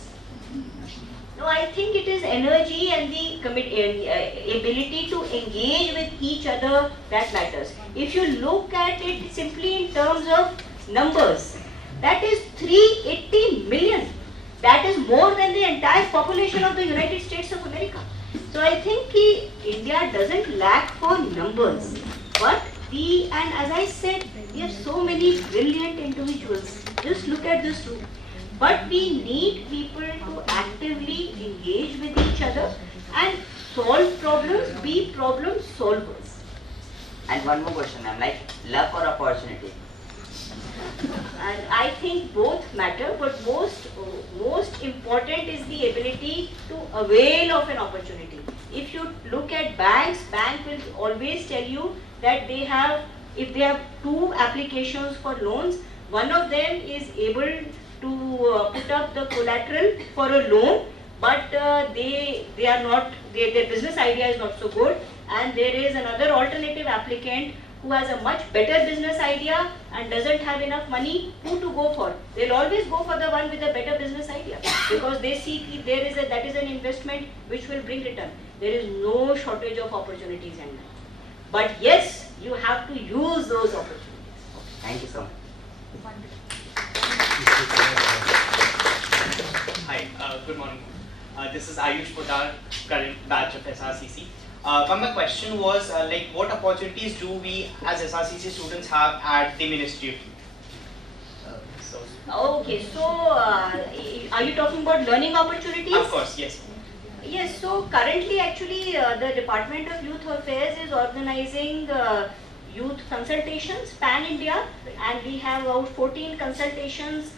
No, I think it is energy and the ability to engage with each other that matters. If you look at it simply in terms of numbers, that is 380 million. That is more than the entire population of the United States of America. So I think India doesn't lack for numbers, but and as I said, we have so many brilliant individuals. Just look at this room. But we need people to actively engage with each other and solve problems, be problem solvers. And one more question ma'am, like luck or opportunity? And I think both matter, but most important is the ability to avail of an opportunity. If you look at banks, bank will always tell you that if they have 2 applications for loans, one of them is able to put up the collateral for a loan, but they are not, their business idea is not so good, and there is another alternative applicant who has a much better business idea and doesn't have enough money, who to go for? They'll always go for the one with a better business idea because they see that is an investment which will bring return. There is no shortage of opportunities in that. But yes, you have to use those opportunities. Thank you so much. Hi, good morning. This is Ayush Poddar, current batch of SRCC. My question was, like, what opportunities do we as SRCC students have at the Ministry of Youth? Okay, so are you talking about learning opportunities? Of course, yes. Yes, so currently actually the Department of Youth Affairs is organizing youth consultations pan-India, and we have about 14 consultations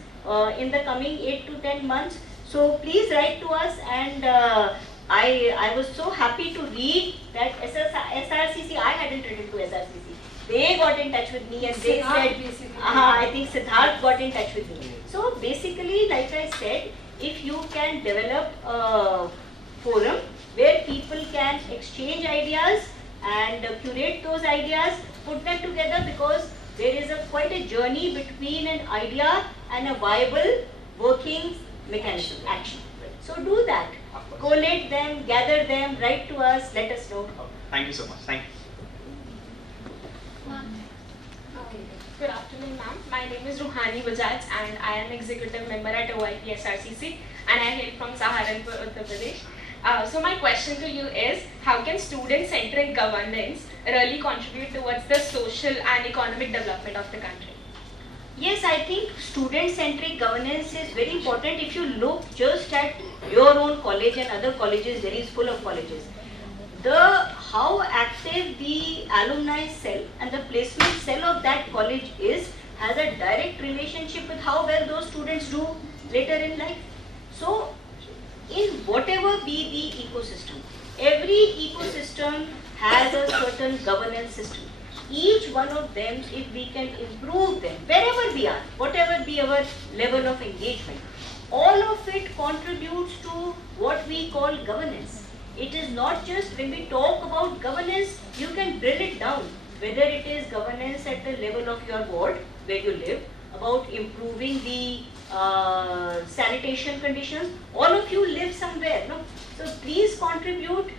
in the coming 8 to 10 months. So please write to us, and I was so happy to read that SRCC, I hadn't written to SRCC. They got in touch with me and they said, I think Siddharth got in touch with me. So basically, like I said, if you can develop a forum where people can exchange ideas and curate those ideas, put them together, because there is quite a journey between an idea and a viable working mechanism, action. So do that. Collate them, gather them, write to us, let us know. Thank you so much. Thank you. Good afternoon, ma'am. My name is Ruhani Bajaj and I am executive member at OIP SRCC and I hail from Saharanpur, Uttar Pradesh. So my question to you is, how can student-centric governance really contribute towards the social and economic development of the country? Yes, I think student-centric governance is very important. If you look just at your own college and other colleges, Delhi is full of colleges. How active the alumni cell and the placement cell of that college is has a direct relationship with how well those students do later in life. So, in whatever be the ecosystem, every ecosystem has a certain governance system. Each one of them, if we can improve them, wherever we are, whatever be our level of engagement, all of it contributes to what we call governance. It is not just when we talk about governance, you can drill it down, whether it is governance at the level of your ward, where you live, about improving the sanitation conditions. All of you live somewhere, no? So please contribute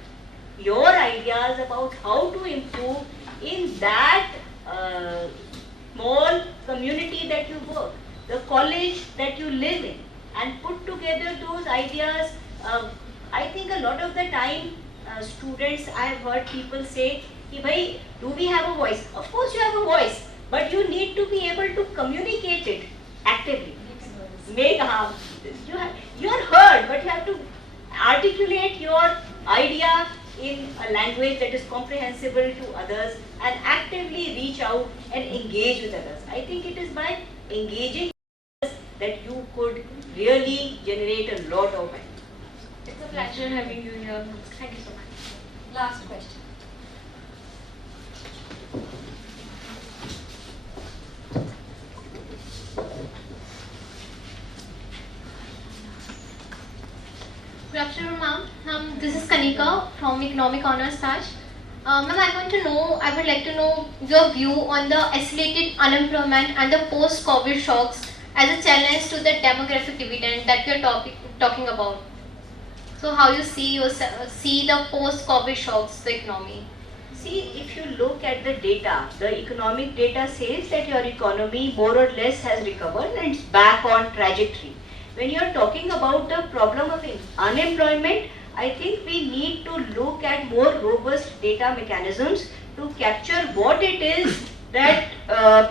your ideas about how to improve in that small community that you work, the college that you live in, and put together those ideas. I think a lot of the time students, I have heard people say, "Bhai, do we have a voice?" Of course you have a voice, but you need to be able to communicate it actively. You are heard, but you have to articulate your idea in a language that is comprehensible to others and actively reach out and engage with others. I think it is by engaging others that you could really generate a lot of ideas. It's a pleasure having you here. Thank you so much. Last question. Good afternoon, ma'am. This is Kanika from Economic Honors Sash. Ma'am, I would like to know your view on the escalated unemployment and the post-COVID shocks as a challenge to the demographic dividend that we are talking about. So, how you see the post-COVID shocks to the economy? See, if you look at the data, the economic data says that your economy more or less has recovered and it's back on trajectory. When you are talking about the problem of unemployment, I think we need to look at more robust data mechanisms to capture what it is that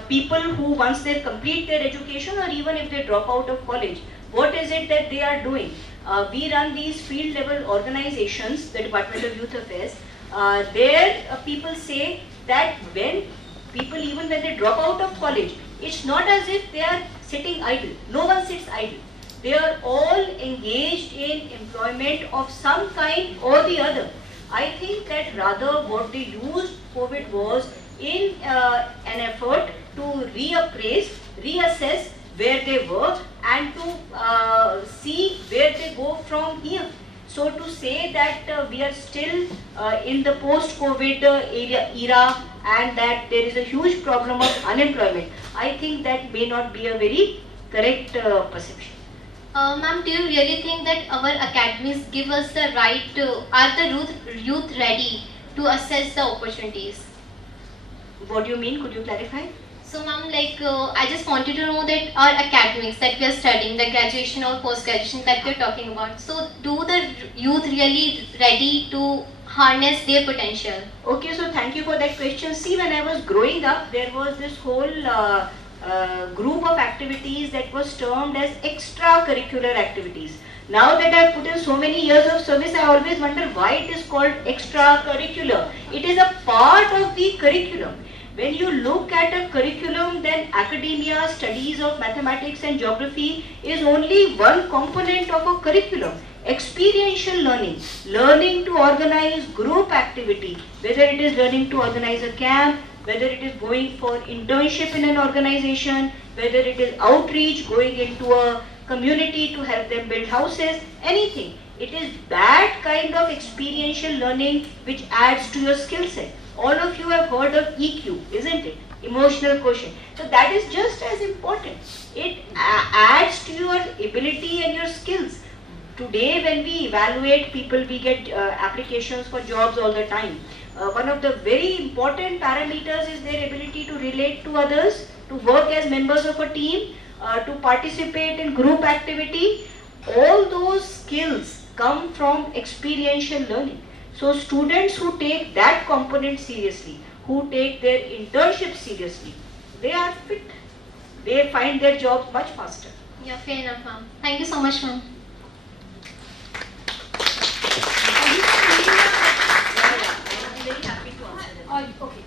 people who once they complete their education or even if they drop out of college, what is it that they are doing? We run these field level organizations, the Department of Youth Affairs. There people say that when people, even when they drop out of college, it's not as if they are sitting idle. No one sits idle. They are all engaged in employment of some kind or the other. I think that rather what they used COVID was in an effort to reappraise, reassess where they were and to see where they go from here. So to say that we are still in the post-COVID era and that there is a huge problem of unemployment, I think that may not be a very correct perception. Ma'am, do you really think that our academies give us the right to, are the youth ready to assess the opportunities? What do you mean? Could you clarify? So ma'am, like I just wanted to know that our academics that we are studying, the graduation or post-graduation that we are talking about, so do the youth really ready to harness their potential? Okay, so thank you for that question. See, when I was growing up, there was this whole group of activities that was termed as extracurricular activities. Now that I have put in so many years of service, I always wonder why it is called extracurricular. It is a part of the curriculum. When you look at a curriculum, then academia, studies of mathematics and geography is only one component of a curriculum. Experiential learning, learning to organize group activity, whether it is learning to organize a camp, whether it is going for internship in an organization, whether it is outreach, going into a community to help them build houses, anything. It is that kind of experiential learning which adds to your skill set. All of you have heard of EQ, isn't it? Emotional quotient. So that is just as important. It adds to your ability and your skills. Today when we evaluate people, we get applications for jobs all the time. One of the very important parameters is their ability to relate to others, to work as members of a team, to participate in group activity. All those skills come from experiential learning. So students who take that component seriously, who take their internship seriously, they are fit. They find their jobs much faster. Yeah, fair enough, ma'am. Thank you so much, ma'am. Okay.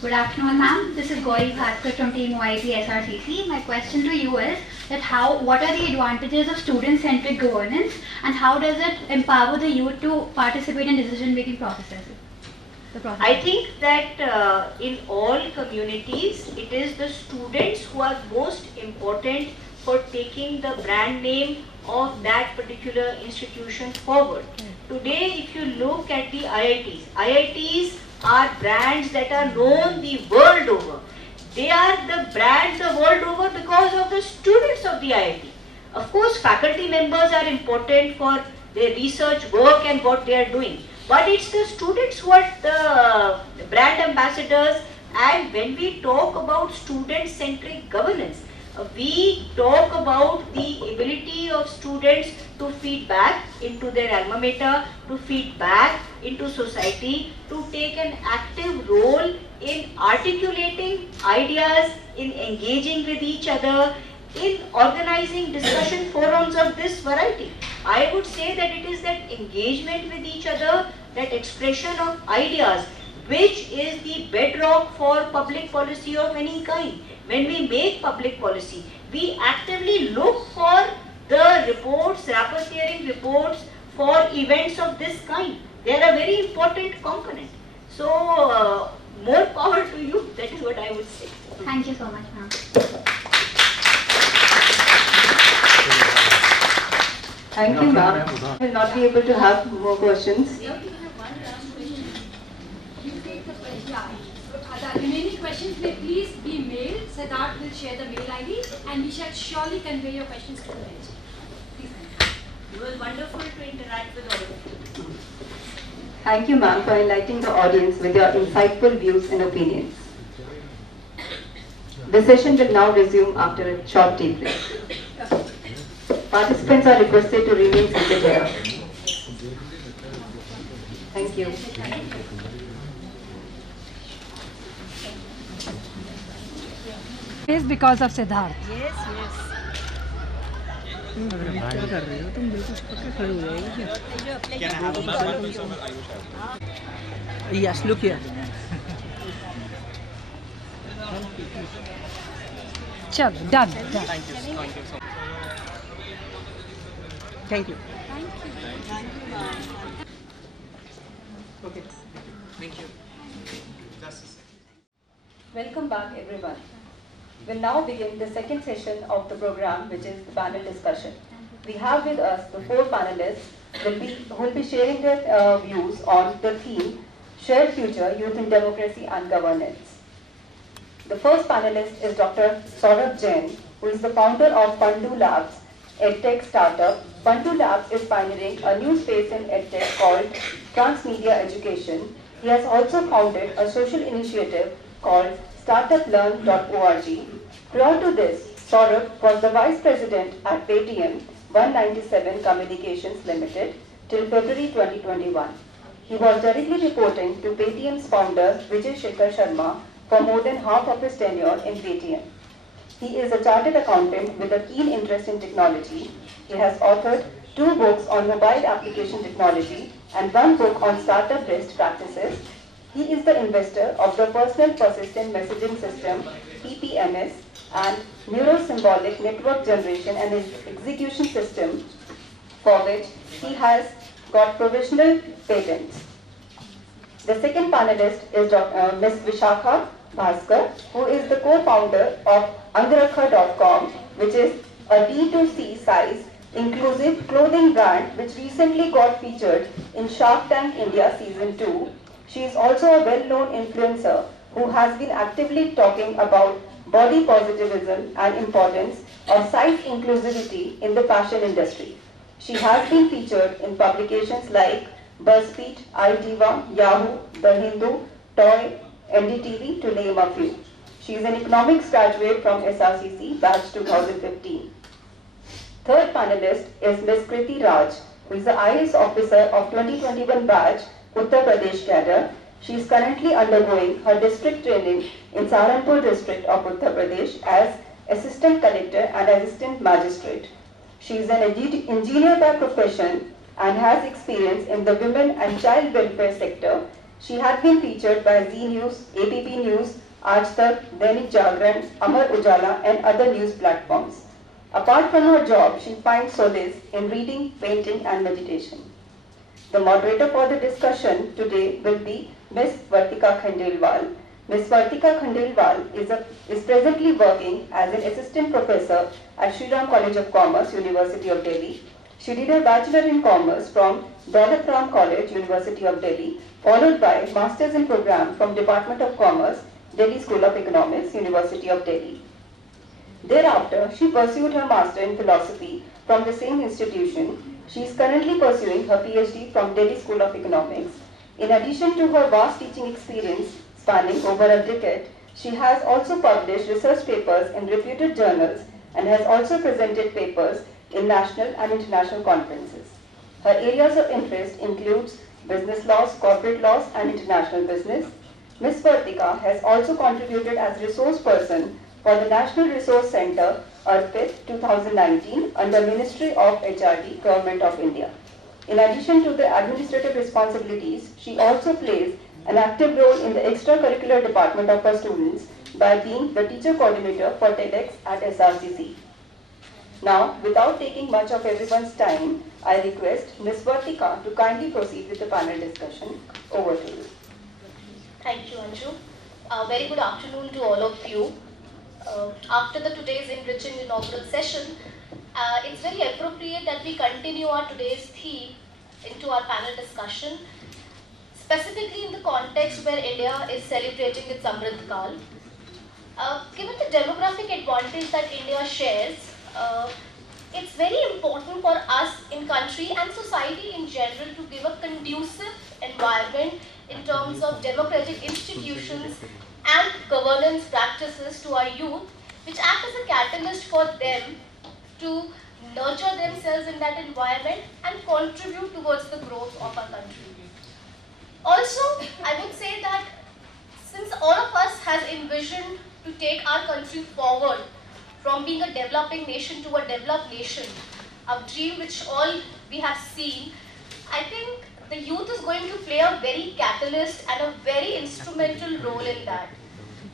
Good afternoon, ma'am. This is Gauri Bhaskar from Team Y20 SRCC. My question to you is that what are the advantages of student-centric governance and how does it empower the youth to participate in decision-making processes? I think that in all communities, it is the students who are most important for taking the brand name of that particular institution forward. Today, if you look at the IITs are brands that are known the world over. They are the brands the world over because of the students of the IIT. Of course, faculty members are important for their research work and what they are doing. But it's the students who are the brand ambassadors. And when we talk about student-centric governance, we talk about the ability of students to feed back into their alma mater, to feed back into society, to take an active role in articulating ideas, in engaging with each other, in organizing discussion forums of this variety. I would say that it is that engagement with each other, that expression of ideas, which is the bedrock for public policy of any kind. When we make public policy, we actively look for the reports, rapporteuring reports for events of this kind. They are a very important component. So, more power to you, that is what I would say. Thank you so much, ma'am. Thank you, ma'am. I will not be able to have more questions. The remaining questions may please be mailed. Siddharth will share the mail ID and we shall surely convey your questions to the bench. Please. It was wonderful to interact with all of you. Thank you, ma'am, for enlightening the audience with your insightful views and opinions. The session will now resume after a short tea break. Participants are requested to remain seated here. Thank you. Is because of Siddharth. Yes, yes. Yes, look here. Chalo, done. Thank you. Thank you so much. Thank you. Okay. Thank you. Just a second. Welcome back, everyone. We'll now begin the second session of the program, which is the panel discussion. We have with us the four panelists who will be sharing their views on the theme Shared Future, Youth in Democracy and Governance. The first panelist is Dr. Saurabh Jain, who is the founder of Pandu Labs, EdTech startup. Pandu Labs is pioneering a new space in EdTech called Transmedia Education. He has also founded a social initiative called startuplearn.org. Prior to this, Saurabh was the Vice President at Paytm 197 Communications Limited till February 2021. He was directly reporting to Paytm's founder Vijay Shekhar Sharma for more than half of his tenure in Paytm. He is a chartered accountant with a keen interest in technology. He has authored 2 books on mobile application technology and 1 book on startup best practices. He is the investor of the Personal Persistent Messaging System, PPMS, and Neurosymbolic Network Generation and Execution System, for which he has got provisional patents. The second panelist is Ms. Vishakha Bhaskar, who is the co-founder of Angarakha.com, which is a D2C size inclusive clothing brand which recently got featured in Shark Tank India Season 2. She is also a well-known influencer who has been actively talking about body positivism and importance of size inclusivity in the fashion industry. She has been featured in publications like BuzzFeed, iDiva, Yahoo, The Hindu, Toy, NDTV, to name a few. She is an economics graduate from SRCC, batch 2015. Third panelist is Ms. Kriti Raj, who is the IAS officer of 2021 batch, Uttar Pradesh cadre. She is currently undergoing her district training in Saharanpur district of Uttar Pradesh as assistant collector and assistant magistrate. She is an engineer by profession and has experience in the women and child welfare sector. She has been featured by Zee News, ABP News, Aaj Tak, Dainik Jagran, Amar Ujala and other news platforms. Apart from her job, she finds solace in reading, painting and meditation. The moderator for the discussion today will be Ms. Vartika Khandelwal. Ms. Vartika Khandelwal is presently working as an assistant professor at Shri College of Commerce, University of Delhi. She did her Bachelor in Commerce from Daulat Ram College, University of Delhi, followed by Masters in Program from Department of Commerce, Delhi School of Economics, University of Delhi. Thereafter, she pursued her Master in Philosophy from the same institution. She is currently pursuing her PhD from Delhi School of Economics. In addition to her vast teaching experience spanning over a decade, she has also published research papers in reputed journals and has also presented papers in national and international conferences. Her areas of interest includes business laws, corporate laws and international business. Ms. Vartika has also contributed as resource person for the National Resource Center, ARPIT 2019 under Ministry of HRD, Government of India. In addition to the administrative responsibilities, she also plays an active role in the extracurricular department of her students by being the teacher coordinator for TEDx at SRCC. Now, without taking much of everyone's time, I request Ms. Vartika to kindly proceed with the panel discussion. Over to you. Thank you, Anju. Very good afternoon to all of you. After today's enriching inaugural session, it's very appropriate that we continue our today's theme into our panel discussion, specifically in the context where India is celebrating its Amrit Kal. Given the demographic advantage that India shares, it's very important for us in country and society in general to give a conducive environment in terms of democratic institutions and governance practices to our youth, which act as a catalyst for them to nurture themselves in that environment and contribute towards the growth of our country. Also, I would say that since all of us has envisioned to take our country forward from being a developing nation to a developed nation, a dream which all we have seen, I think the youth is going to play a very catalyst and a very instrumental role in that.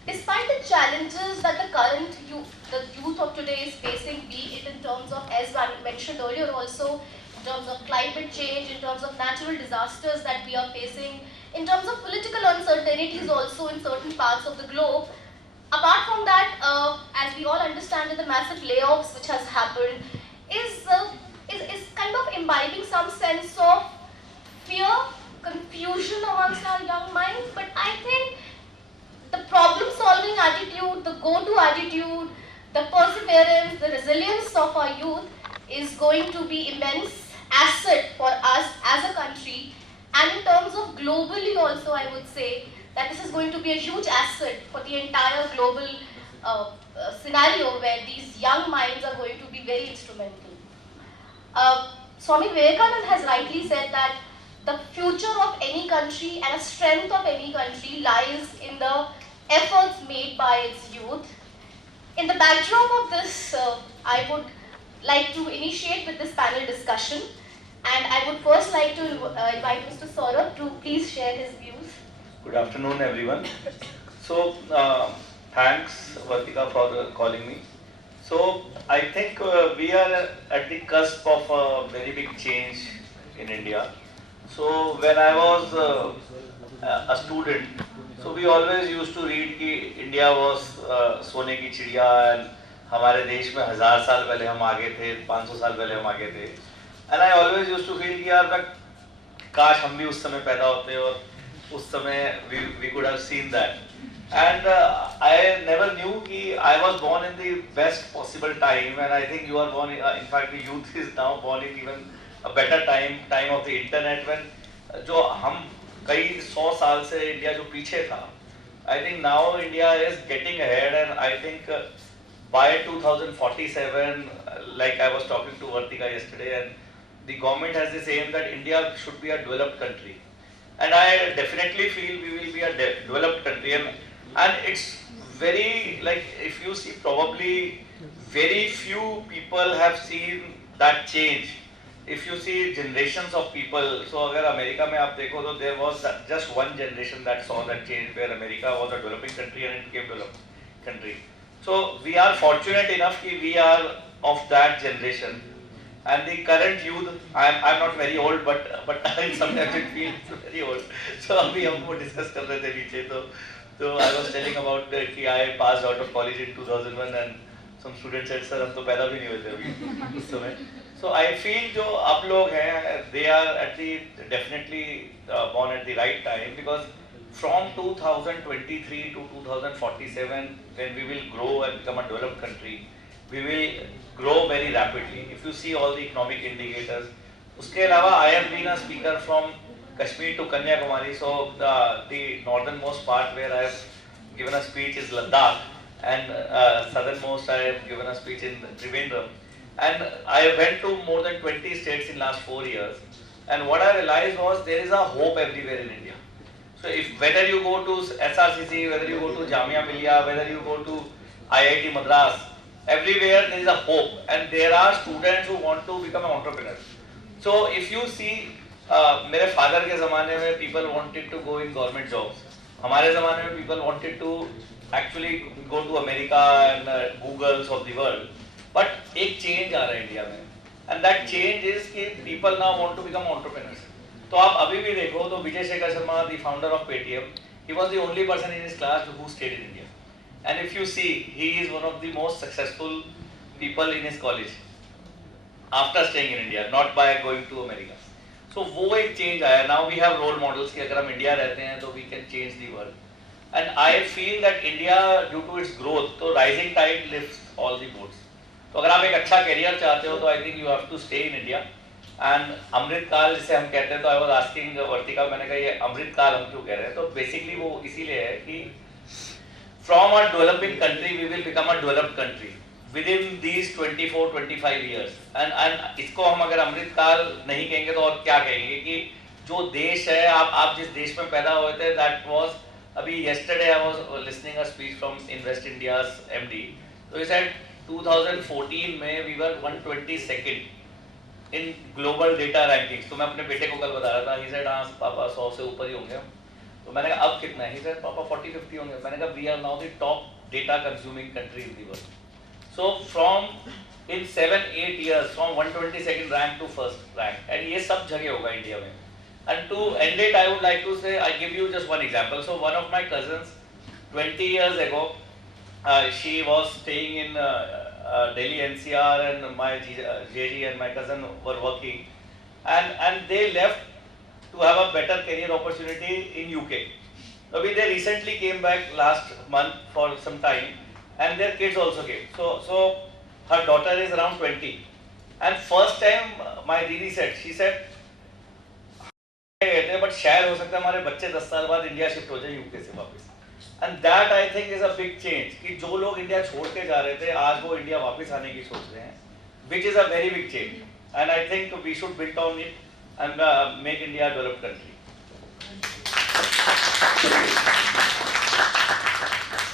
Despite the challenges that the youth of today is facing, be it in terms of, as I mentioned earlier also, in terms of climate change, in terms of natural disasters that we are facing, in terms of political uncertainties also in certain parts of the globe. Apart from that, as we all understand that the massive layoffs which has happened is imbibing some sense of fear, confusion amongst our young minds. But I think the problem-solving attitude, the go-to attitude, the perseverance, the resilience of our youth is going to be immense asset for us as a country. And in terms of globally also, I would say that this is going to be a huge asset for the entire global scenario where these young minds are going to be very instrumental. Swami Vivekananda has rightly said that the future of any country and a strength of any country lies in the efforts made by its youth. In the backdrop of this, I would like to initiate with this panel discussion, and I would first like to invite Mr. Saurabh to please share his views. Good afternoon, everyone. So, thanks, Vartika, for calling me. So, I think we are at the cusp of a very big change in India. So, when I was a student, so we always used to read कि India was सोने की चिड़िया and हमारे देश में 1000 साल पहले हम आगे थे, 500 साल पहले हम आगे थे. And I always used to feel कि यार मैं काश हम भी उस समय पैदा होते और उस समय we could have seen that. And I never knew कि I was born in the best possible time, and I think you are born in fact the youth is now born in even a better time of the internet when जो हम कई 100 साल से India जो पीछे था, I think now India is getting ahead, and I think by 2047, like I was talking to Vartika yesterday, and the government has this aim that India should be a developed country, and I definitely feel we will be a developed country, and it's very, like, if you see, probably very few people have seen that change. If you see generations of people, so अगर America में आप देखो तो there was just one generation that saw that change where America was a developing country and it became developed country. So we are fortunate enough that we are of that generation, and the current youth, I'm not very old, but sometimes it feels very old. So अभी हम वो discuss कर रहे थे पीछे, तो I was telling about कि I passed out of college in 2001 and some students said sir हम तो पैदा भी नहीं हुए थे अभी उस समय. So I feel जो आप लोग हैं, they are definitely born at the right time, because from 2023 to 2047, when we will grow and become a developed country, we will grow very rapidly. If you see all the economic indicators, उसके अलावा I have been a speaker from Kashmir to Kanyakumari, so the northernmost part where I have given a speech is Ladakh, and southernmost I have given a speech in Trivandrum. And I went to more than 20 states in last 4 years, and what I realized was there is a hope everywhere in India. So if whether you go to SRCC, whether you go to Jamia Millia, whether you go to IIT Madras, everywhere there is a hope, and there are students who want to become an entrepreneur. So if you see, मेरे father के ज़माने में people wanted to go in government jobs. हमारे ज़माने में people wanted to actually go to America and Googles of the world. But एक change आ रहा है इंडिया में, and that change is कि people now want to become entrepreneurs. तो आप अभी भी देखो तो Vijay Shekhar Sharma, the founder of Paytm, he was the only person in his class who stayed in India. And if you see, he is one of the most successful people in his college after staying in India, not by going to America. So वो एक change आया. Now we have role models कि अगर हम India रहते हैं तो we can change the world. And I feel that India, due to its growth, तो rising tide lifts all the boats. तो अगर आप एक अच्छा करियर चाहते हो तो I think you have to stay in India. And अमृत काल जिसे हम कहते हैं, तो I was asking वर्तिका, मैंने कहा ये अमृत काल हम क्यों कह रहे हैं, तो basically वो इसीलिए है कि from a developing country we will become a developed country within these 24-25 years. And इसको हम अगर अमृत काल नहीं कहेंगे तो और क्या कहेंगे कि जो देश है, आप जिस देश में पैदा हुए थे, that was अभी yesterday I was listening a speech from Invest India's MD. So he said 2014 में we were 122nd in global data rankings. तो मैं अपने बेटे को कल बता रहा था, he said हाँ पापा 100 से ऊपर ही होंगे. तो मैंने कहा अब कितना है? He said पापा 40-50 होंगे. मैंने कहा we are now the top data consuming country in the world. So from in 7-8 years from 122nd rank to first rank, and ये सब जगह होगा इंडिया में. And to end it, I would like to say, I give you just one example. So one of my cousins, 20 years ago, she was staying in Delhi NCR, and my JG and my cousin were working. and they left to have a better career opportunity in UK. Maybe they recently came back last month for some time, and their kids also came. So her daughter is around 20, and first time my Didi said, she said, but शायद हो सकता है हमारे बच्चे 10 साल बाद India shift हो जाए यूके से वापस. And that I think is a big change कि जो लोग इंडिया छोड़ के जा रहे थे आज वो इंडिया वापस आने की सोच रहे हैं, which is a very big change, and I think we should build on it and make India a developed country.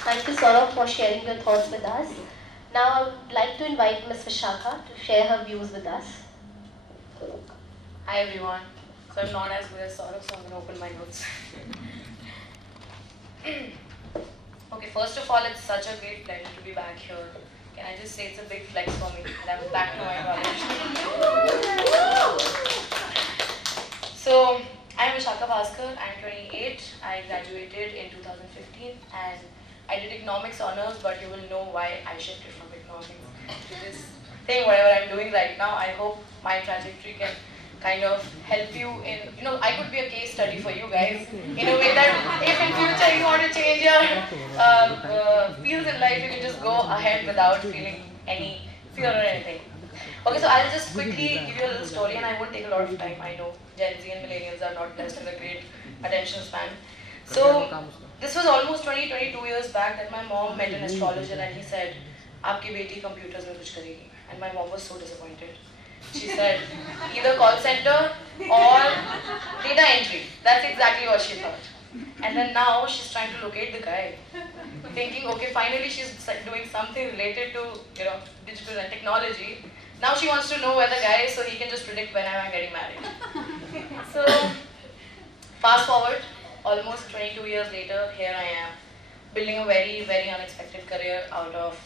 Thank you, Saurabh, for sharing your thoughts with us. Now I would like to invite Ms. Vishakha to share her views with us. Hi everyone. So I'm not as good as Saurabh, so I'm going to open my notes. Okay, first of all, it's such a great pleasure to be back here. Can I just say it's a big flex for me, and I'm back to my college. So, I'm Vishakha Bhaskar, I'm 28, I graduated in 2015, and I did economics honors, but you will know why I shifted from economics to this thing, whatever I'm doing right now. I hope my trajectory can kind of help you in, I could be a case study for you guys in a way that if in future you want to change your fields in life, you can just go ahead without feeling any fear or anything. Okay, so I'll just quickly give you a little story, and I won't take a lot of time. I know Gen Z and millennials are not blessed with a great attention span. So this was almost 22 years back that my mom met an astrologer, and he said, "Aapki beti computers mein kuch karegi." And my mom was so disappointed. She said, either call center or data entry. That's exactly what she thought. And then now she's trying to locate the guy, thinking, okay, finally she's doing something related to digital and technology. Now she wants to know where the guy is so he can just predict when am I getting married. So fast forward, almost 22 years later, here I am, building a very, very unexpected career out of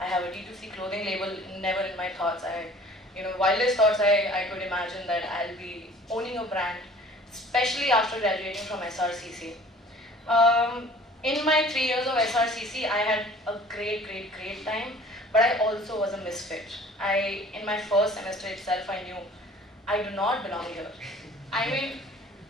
I have a D2C clothing label, never in my thoughts. Wildest thoughts I could imagine that I'll be owning a brand, especially after graduating from SRCC. In my 3 years of SRCC, I had a great time, but I also was a misfit. In my first semester itself, I knew I do not belong here. I mean,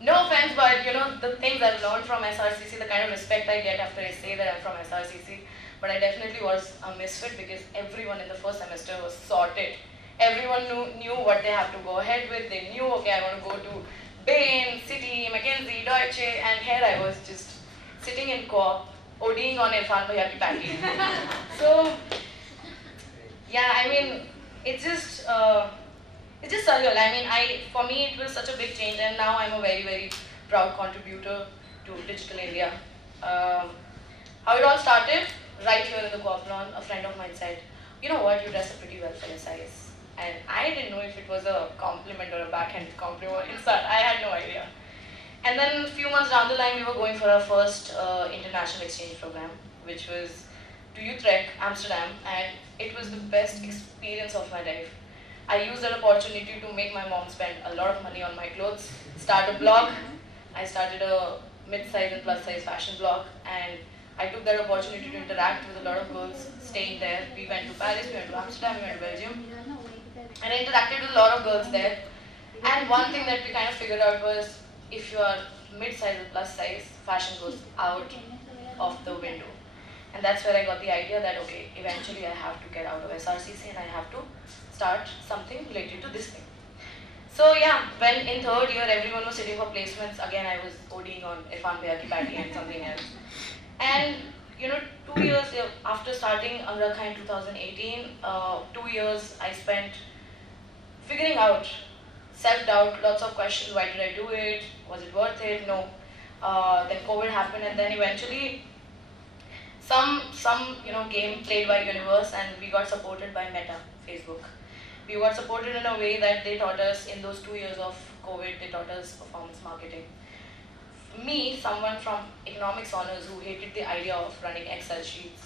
no offense, but the things I've learned from SRCC, the kind of respect I get after I say that I'm from SRCC, but I definitely was a misfit because everyone in the first semester was sorted. Everyone knew what they have to go ahead with. They knew, okay, I want to go to Bain, Citi, McKinsey, Deutsche, and here I was just sitting in co-op, ODing on Irfan Bhaiya ki patty. So, yeah, I mean, it's just surreal. I mean, for me, it was such a big change, and now I'm a very, very proud contributor to Digital India. How it all started? Right here in the co-op lawn, a friend of mine said, you know what, you dress up pretty well for your size. And I didn't know if it was a compliment or a backhand compliment. I had no idea. And then a few months down the line, we were going for our first international exchange program, which was to Utrecht, Amsterdam, and it was the best experience of my life. I used that opportunity to make my mom spend a lot of money on my clothes, start a blog. I started a mid-size and plus-size fashion blog, and I took that opportunity to interact with a lot of girls staying there. We went to Paris, we went to Amsterdam, we went to Belgium, and I interacted with a lot of girls there. And one thing that we kind of figured out was, if you are mid-size or plus-size, fashion goes out of the window. And that's where I got the idea that, okay, eventually I have to get out of SRCC and I have to start something related to this thing. So yeah, when in third year everyone was sitting for placements, again I was ODing on Irfan Bhaiya ki patty and something else. And 2 years after starting Angrakha in 2018, 2 years I spent figuring out, self-doubt, lots of questions, why did I do it, was it worth it, no. Then COVID happened, and then eventually some game played by Universe, and we got supported by Meta, Facebook. We got supported in a way that they taught us, in those 2 years of COVID, they taught us performance marketing. Me, someone from economics honors who hated the idea of running Excel sheets,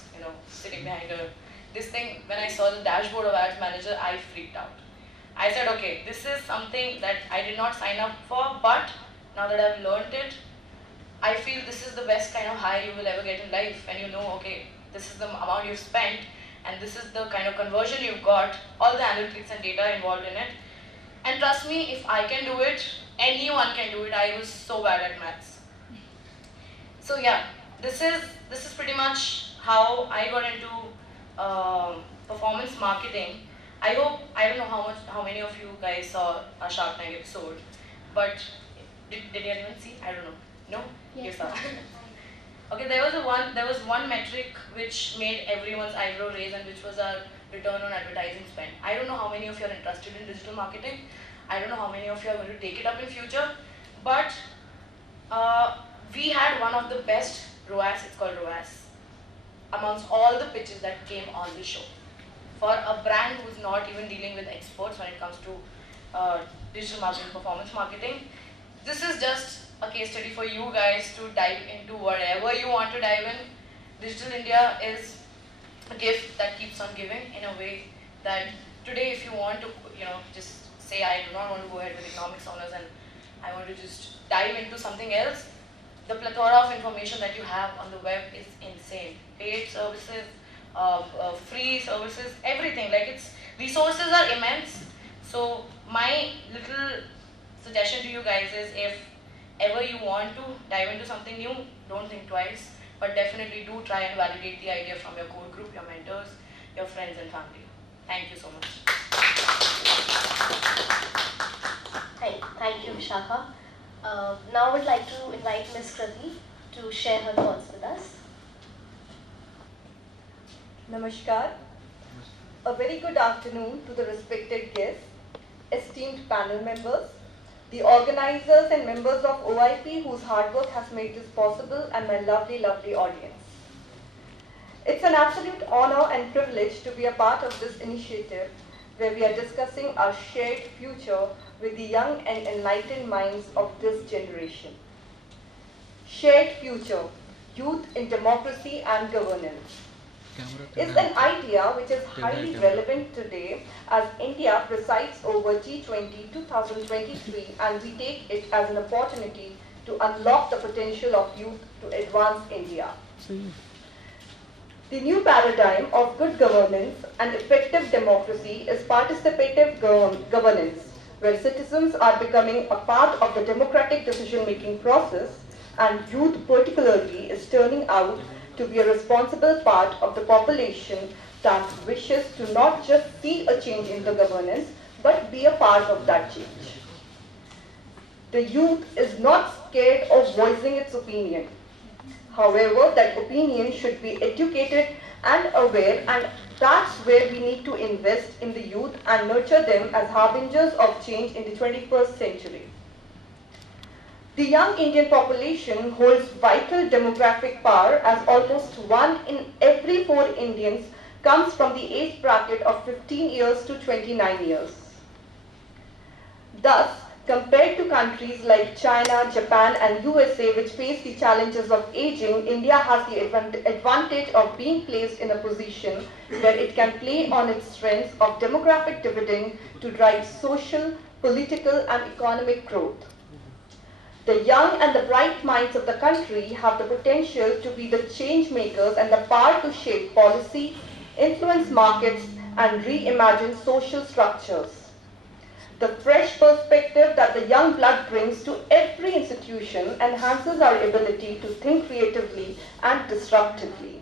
sitting behind this thing, when I saw the dashboard of Ads Manager, I freaked out. I said, okay, this is something that I did not sign up for, but now that I've learned it, I feel this is the best kind of high you will ever get in life, when you know, okay, this is the amount you've spent, and this is the kind of conversion you've got, all the analytics and data involved in it. And trust me, if I can do it, anyone can do it. I was so bad at maths. So yeah, this is pretty much how I got into performance marketing. I don't know how many of you guys saw a Shark Tank episode, but did anyone see? I don't know. No? Yes. You saw. Okay, there was one metric which made everyone's eyebrow raise, and which was our return on advertising spend. I don't know how many of you are interested in digital marketing. I don't know how many of you are going to take it up in future, but we had one of the best ROAS, it's called ROAS, amongst all the pitches that came on the show. For a brand who's not even dealing with experts when it comes to digital marketing, performance marketing, this is just a case study for you guys to dive into whatever you want to dive in. Digital India is a gift that keeps on giving, in a way that today if you want to, just say I do not want to go ahead with economics honors and I want to just dive into something else, the plethora of information that you have on the web is insane. Paid services, free services, everything. Like, resources are immense. So my little suggestion to you guys is, if ever you want to dive into something new, don't think twice, but definitely do try and validate the idea from your core group, your mentors, your friends and family. Thank you so much. Thank you, Vishakha. Now I would like to invite Ms. Krati to share her thoughts with us. Namaskar. A very good afternoon to the respected guests, esteemed panel members, the organizers and members of OIP whose hard work has made this possible, and my lovely, lovely audience. It's an absolute honor and privilege to be a part of this initiative where we are discussing our shared future with the young and enlightened minds of this generation. Shared future, youth in democracy and governance, is an idea which is highly relevant today as India presides over G20 2023, and we take it as an opportunity to unlock the potential of youth to advance India. The new paradigm of good governance and effective democracy is participative governance, where citizens are becoming a part of the democratic decision-making process, and youth particularly is turning out to be a responsible part of the population that wishes to not just see a change in the governance, but be a part of that change. The youth is not scared of voicing its opinion. However, that opinion should be educated and aware, and that's where we need to invest in the youth and nurture them as harbingers of change in the 21st century. The young Indian population holds vital demographic power, as almost 1 in every 4 Indians comes from the age bracket of 15 years to 29 years. Thus, compared to countries like China, Japan and USA, which face the challenges of aging, India has the advantage of being placed in a position where it can play on its strengths of demographic dividend to drive social, political and economic growth. The young and the bright minds of the country have the potential to be the change makers and the power to shape policy, influence markets and reimagine social structures. The fresh perspective that the young blood brings to every institution enhances our ability to think creatively and disruptively.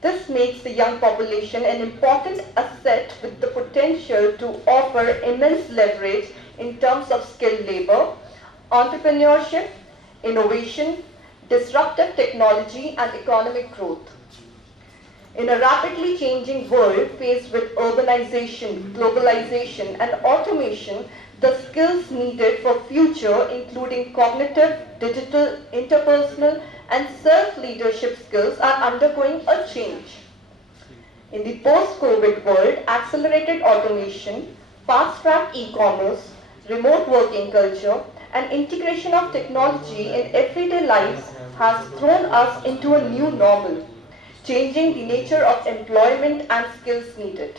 This makes the young population an important asset with the potential to offer immense leverage in terms of skilled labor, entrepreneurship, innovation, disruptive technology and economic growth. In a rapidly changing world faced with urbanization, globalization and automation, the skills needed for future, including cognitive, digital, interpersonal and self-leadership skills, are undergoing a change. In the post-COVID world, accelerated automation, fast-track e-commerce, remote working culture and integration of technology in everyday lives has thrown us into a new normal, changing the nature of employment and skills needed.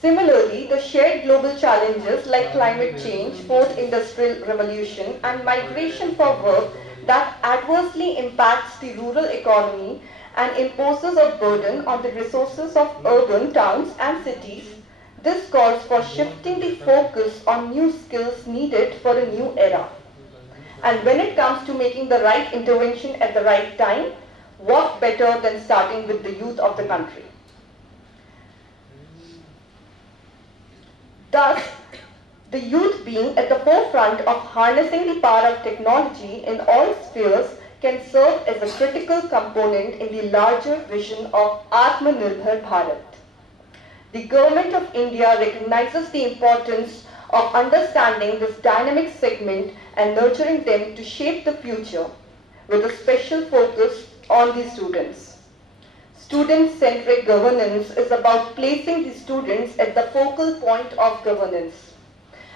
Similarly, the shared global challenges like climate change, fourth industrial revolution, and migration for work that adversely impacts the rural economy and imposes a burden on the resources of urban towns and cities This calls for shifting the focus on new skills needed for a new era. And when it comes to making the right intervention at the right time, what better than starting with the youth of the country? Thus, the youth being at the forefront of harnessing the power of technology in all spheres can serve as a critical component in the larger vision of Atmanirbhar Bharat. The Government of India recognizes the importance of understanding this dynamic segment and nurturing them to shape the future with a special focus on the students. Student-centric governance is about placing the students at the focal point of governance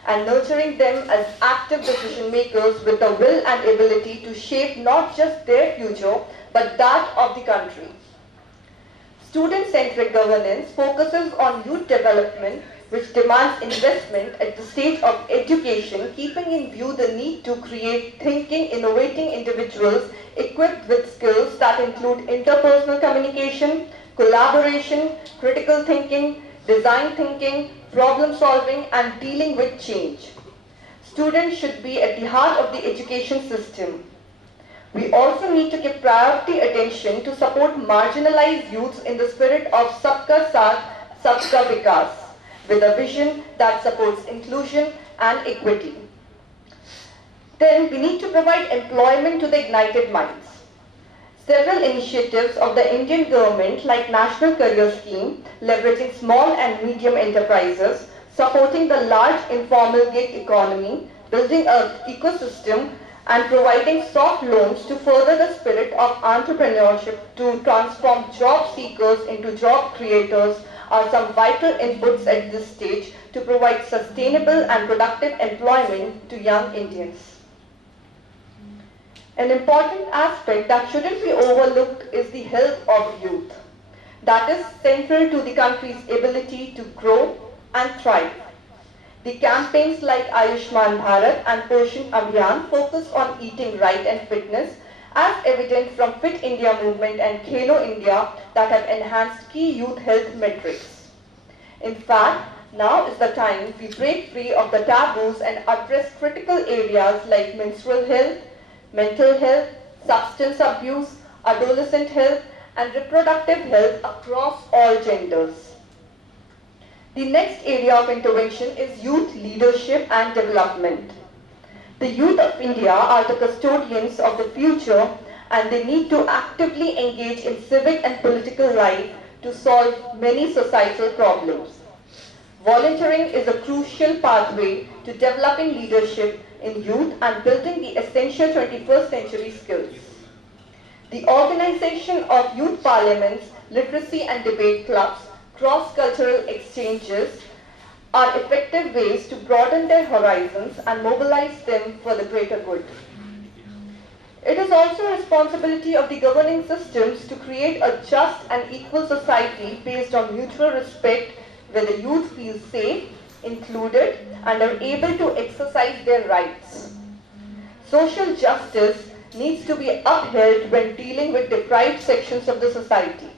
and nurturing them as active decision makers with the will and ability to shape not just their future but that of the country. Student-centric governance focuses on youth development, which demands investment at the stage of education, keeping in view the need to create thinking, innovating individuals equipped with skills that include interpersonal communication, collaboration, critical thinking, design thinking, problem solving, and dealing with change. Students should be at the heart of the education system. We also need to give priority attention to support marginalized youths in the spirit of Sabka Saath, Sabka Vikas, with a vision that supports inclusion and equity. Then we need to provide employment to the ignited minds. Several initiatives of the Indian government like National Career Scheme, leveraging small and medium enterprises, supporting the large informal gig economy, building an ecosystem and providing soft loans to further the spirit of entrepreneurship to transform job seekers into job creators are some vital inputs at this stage to provide sustainable and productive employment to young Indians. An important aspect that shouldn't be overlooked is the health of youth. That is central to the country's ability to grow and thrive. The campaigns like Ayushman Bharat and Poshan Abhiyan focus on eating right and fitness, as evident from Fit India movement and Khelo India that have enhanced key youth health metrics. In fact, now is the time we break free of the taboos and address critical areas like menstrual health, mental health, substance abuse, adolescent health, and reproductive health across all genders. The next area of intervention is youth leadership and development. The youth of India are the custodians of the future and they need to actively engage in civic and political life to solve many societal problems. Volunteering is a crucial pathway to developing leadership in youth and building the essential 21st century skills. The organization of youth parliaments, literacy and debate clubs, cross-cultural exchanges are effective ways to broaden their horizons and mobilize them for the greater good. It is also a responsibility of the governing systems to create a just and equal society based on mutual respect where the youth feel safe, included, and are able to exercise their rights. Social justice needs to be upheld when dealing with deprived sections of the society.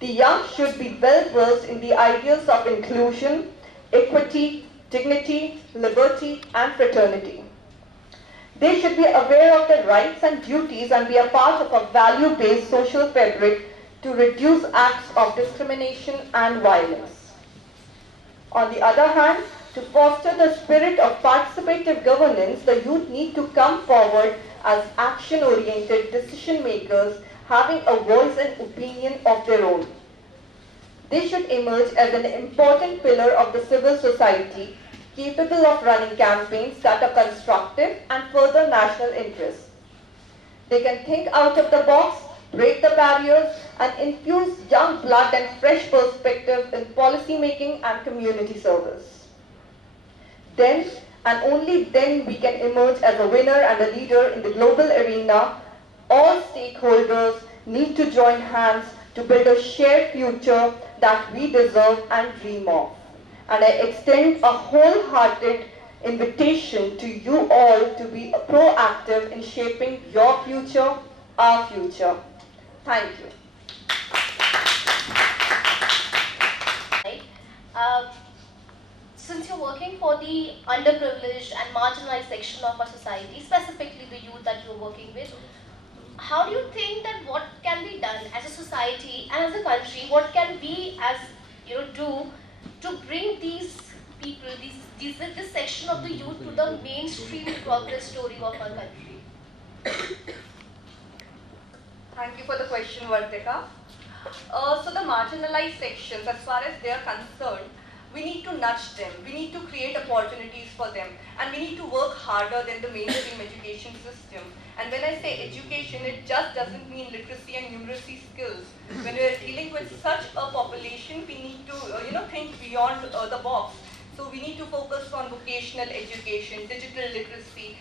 The young should be well versed in the ideals of inclusion, equity, dignity, liberty, and fraternity. They should be aware of their rights and duties and be a part of a value-based social fabric to reduce acts of discrimination and violence. On the other hand, to foster the spirit of participative governance, the youth need to come forward as action-oriented decision makers having a voice and opinion of their own. They should emerge as an important pillar of the civil society, capable of running campaigns that are constructive and further national interests. They can think out of the box, break the barriers, and infuse young blood and fresh perspective in policy making and community service. Then, and only then, we can emerge as a winner and a leader in the global arena. All stakeholders need to join hands to build a shared future that we deserve and dream of. And I extend a wholehearted invitation to you all to be proactive in shaping your future, our future. Thank you. Right. since you're working for the underprivileged and marginalized section of our society, specifically the youth that you're working with, how do you think that what can be done as a society and as a country, what can we as do to bring these people, this section of the youth to the mainstream progress story of our country? Thank you for the question, Vartika. So the marginalized sections, as far as they are concerned, we need to nudge them, we need to create opportunities for them, and we need to work harder than the mainstream education system. And when I say education, it just doesn't mean literacy and numeracy skills. When we are dealing with such a population, we need to think beyond the box. So we need to focus on vocational education, digital literacy,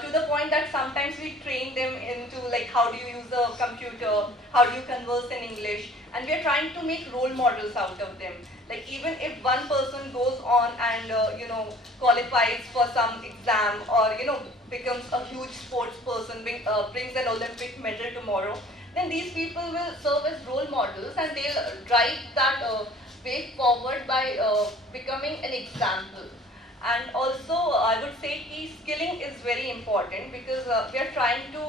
to the point that sometimes we train them into like how do you use a computer, how do you converse in English, and we are trying to make role models out of them. Like even if one person goes on and qualifies for some exam or becomes a huge sports person, brings an Olympic medal tomorrow, then these people will serve as role models and they'll drive that way forward by becoming an example. And also, I would say skilling is very important because we are trying to,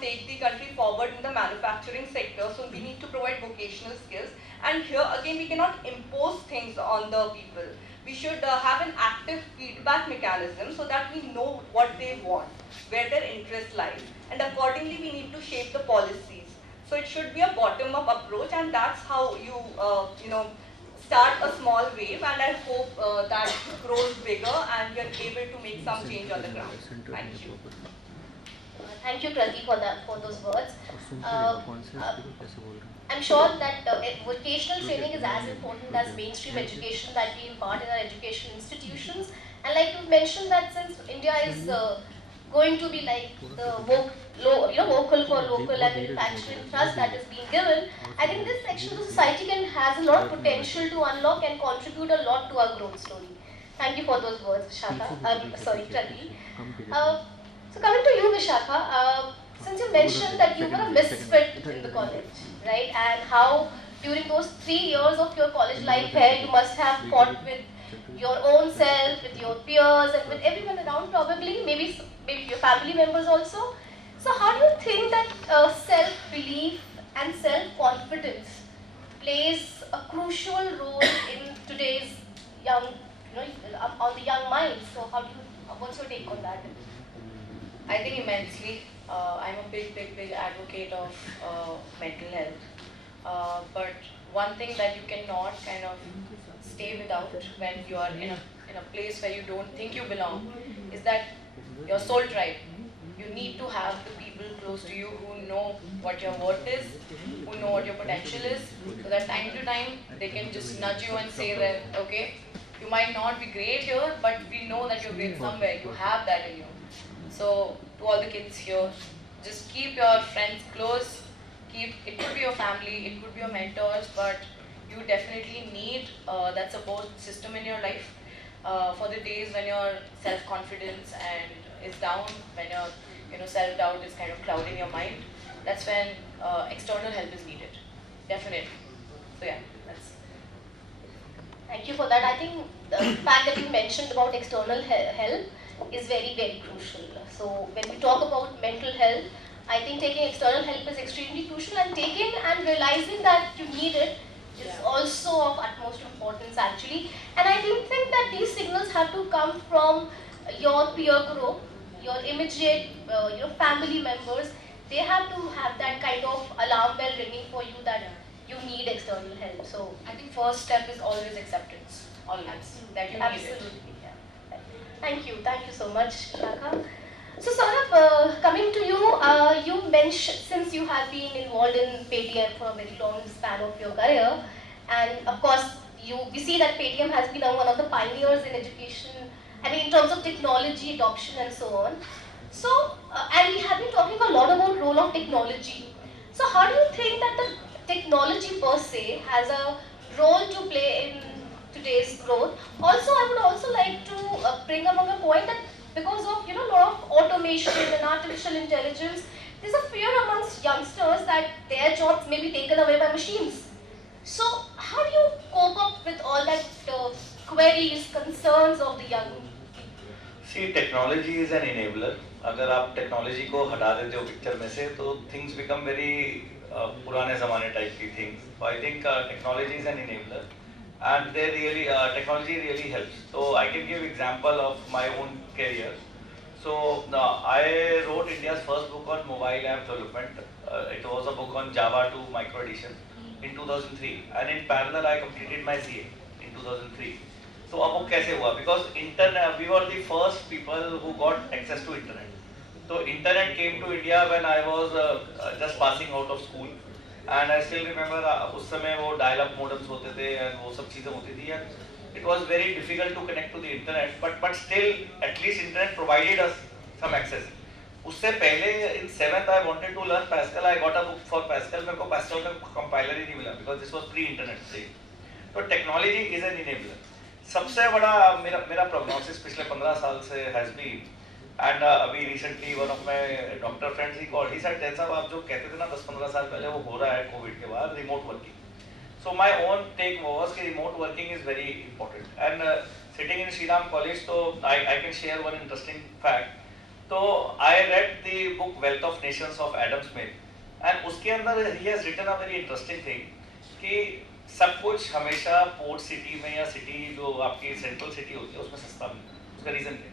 take the country forward in the manufacturing sector. So we need to provide vocational skills. And here again, we cannot impose things on the people. We should have an active feedback mechanism so that we know what they want, where their interest lies, and accordingly we need to shape the policies. So it should be a bottom-up approach, and that's how you, start a small wave, and I hope that grows bigger and we are able to make some change on the ground. Thank you. Thank you, Krati, for those words. I'm sure that vocational training is as important as mainstream education that we impart in our education institutions. And like you mentioned that since India is going to be like the vocal for local and manufacturing trust that is being given, I think this section of the society has a lot of potential to unlock and contribute a lot to our growth story. Thank you for those words, Vishakha. Krati. So coming to you, Vishakha, since you mentioned that you were a misfit in the college, right, and how during those 3 years of your college life here, you must have fought with your own self, with your peers, and with everyone around, probably, maybe your family members also. So how do you think that self-belief and self-confidence plays a crucial role in today's young, on the young minds? So what's your take on that? I think immensely. I'm a big advocate of mental health. But one thing that you cannot kind of stay without when you are in a place where you don't think you belong is that your soul tribe. You need to have the people close to you who know what your worth is, who know what your potential is, so that time to time they can just nudge you and say that, okay, you might not be great here, but we know that you're great somewhere. You have that in you. So to all the kids here, just keep your friends close. It could be your family, it could be your mentors, but you definitely need that support system in your life for the days when your self-confidence is down, when your self-doubt is kind of clouding your mind. That's when external help is needed, definitely. So yeah, that's. Thank you for that. I think the fact that you mentioned about external help is very crucial. So when we talk about mental health, I think taking external help is extremely crucial, and taking and realizing that you need it is also of utmost importance actually. And I think that these signals have to come from your peer group, your immediate family members. They have to have that kind of alarm bell ringing for you that you need external help. So I think first step is always acceptance, always, that you need it. Thank you so much, Shaka. So Saurabh, coming to you, you mentioned, since you have been involved in Paytm for a very long span of your career, and of course we see that Paytm has been one of the pioneers in education, I mean in terms of technology adoption and so on. So, and we have been talking a lot about role of technology. So how do you think that the technology per se has a role to play in today's growth? Also, I would also like to bring up a point that because of a lot of automation and artificial intelligence, there's a fear amongst youngsters that their jobs may be taken away by machines. So how do you cope up with all that queries, concerns See, technology is an enabler. अगर आप technology को हटा देते हो picture में से तो things become very पुराने ज़माने टाइप की things. So I think technology is an enabler and they really technology really helps. So I can give example of my own career. So I wrote India's first book on mobile app development. It was a book on Java 2 micro edition in 2003 and in parallel I completed my CA in 2003. So अब वो कैसे हुआ? Because internet, we were the first people who got access to internet. So internet came to India when I was just passing out of school, and I still remember उस समय वो dial-up modems होते थे and वो सब चीजें होती थी and it was very difficult to connect to the internet, but still at least internet provided us some access. उससे पहले in 7th I wanted to learn Pascal. I got a book for Pascal. मेरे को Pascal का compiler ही नहीं मिला because this was pre-internet stage. तो technology is an enabler. सबसे बड़ा मेरा prognosis पिछले 15 साल से has been, and अभी recently one of my doctor friends he called, he said Jain साहब आप जो कहते थे ना 10-15 साल पहले वो हो रहा है कोविड के बाद remote working. So my own take was कि remote working is very important and sitting in Shri College so I can share one interesting fact. So I read the book Wealth of Nations of Adam Smith and उसके अंदर he has written a very interesting thing कि सब कुछ हमेशा port city में या city जो आपकी सेंट्रल सिटी होती है उसमें सस्ता मिलता है. उसका रीज़न क्या है?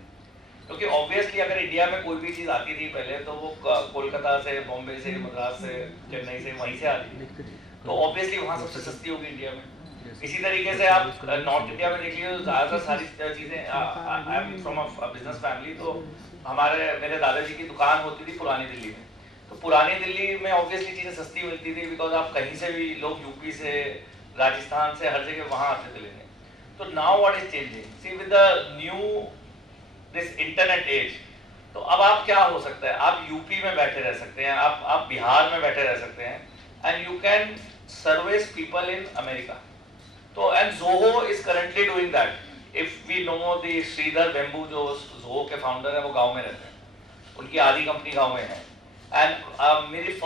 क्योंकि ऑब्वियसली अगर इंडिया में कोई भी चीज़ आती थी पहले तो वो कोलकाता से, बॉम्बे से, मद्रास से, चेन्नई से वहीं से आती थी, तो ऑब्वियसली वहाँ सबसे सस्ती होगी इंडिया में. इसी तरीके से आप नॉर्थ इंडिया में देख लीजिए ज़्यादातर सारी चीज़ें. I am from a business family, तो मेरे दादाजी की दुकान होती थी पुरानी दिल्ली में. तो पुरानी दिल्ली में ऑब्वियसली चीज़ें सस्ती मिलती थी बिकॉज आप कहीं से भी लोग यूपी से, राजस्थान से, हर जगह वहाँ आते थे लेने. तो now what is changing, see with the new this internet age, तो अब आप क्या हो सकता है, आप यूपी में बैठे रह सकते हैं, आप बिहार में बैठे रह सकते हैं and you can service people in America. तो and Zoho is currently doing that. If we know the Sridhar Vembu जो जोहो के फाउंडर है वो गाँव में रहते हैं, उनकी आधी कंपनी गाँव में है. एंड मेरी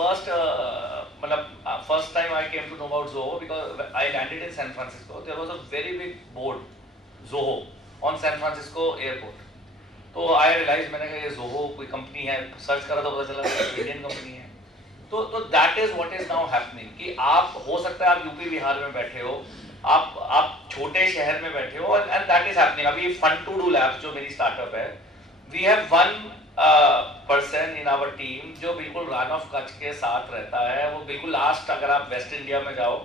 first time I came to know about Zoho because I landed in San Francisco. There was a very big board Zoho on San Francisco airport. तो I realized मैंने कहा ये Zoho कोई कंपनी है, सर्च करा तो पता चला इंडियन कंपनी है. तो that is what is now happening कि आप हो सकता है आप यूपी बिहार में बैठे हो, आप छोटे शहर में बैठे हो and that is happening. अभी Fun to Do Labs जो मेरी स्टार्टअप है, we have one person in our team जो बिल्कुल रन ऑफ कच्छ के साथ रहता है. वो बिल्कुल लास्ट, अगर आप वेस्ट इंडिया में जाओ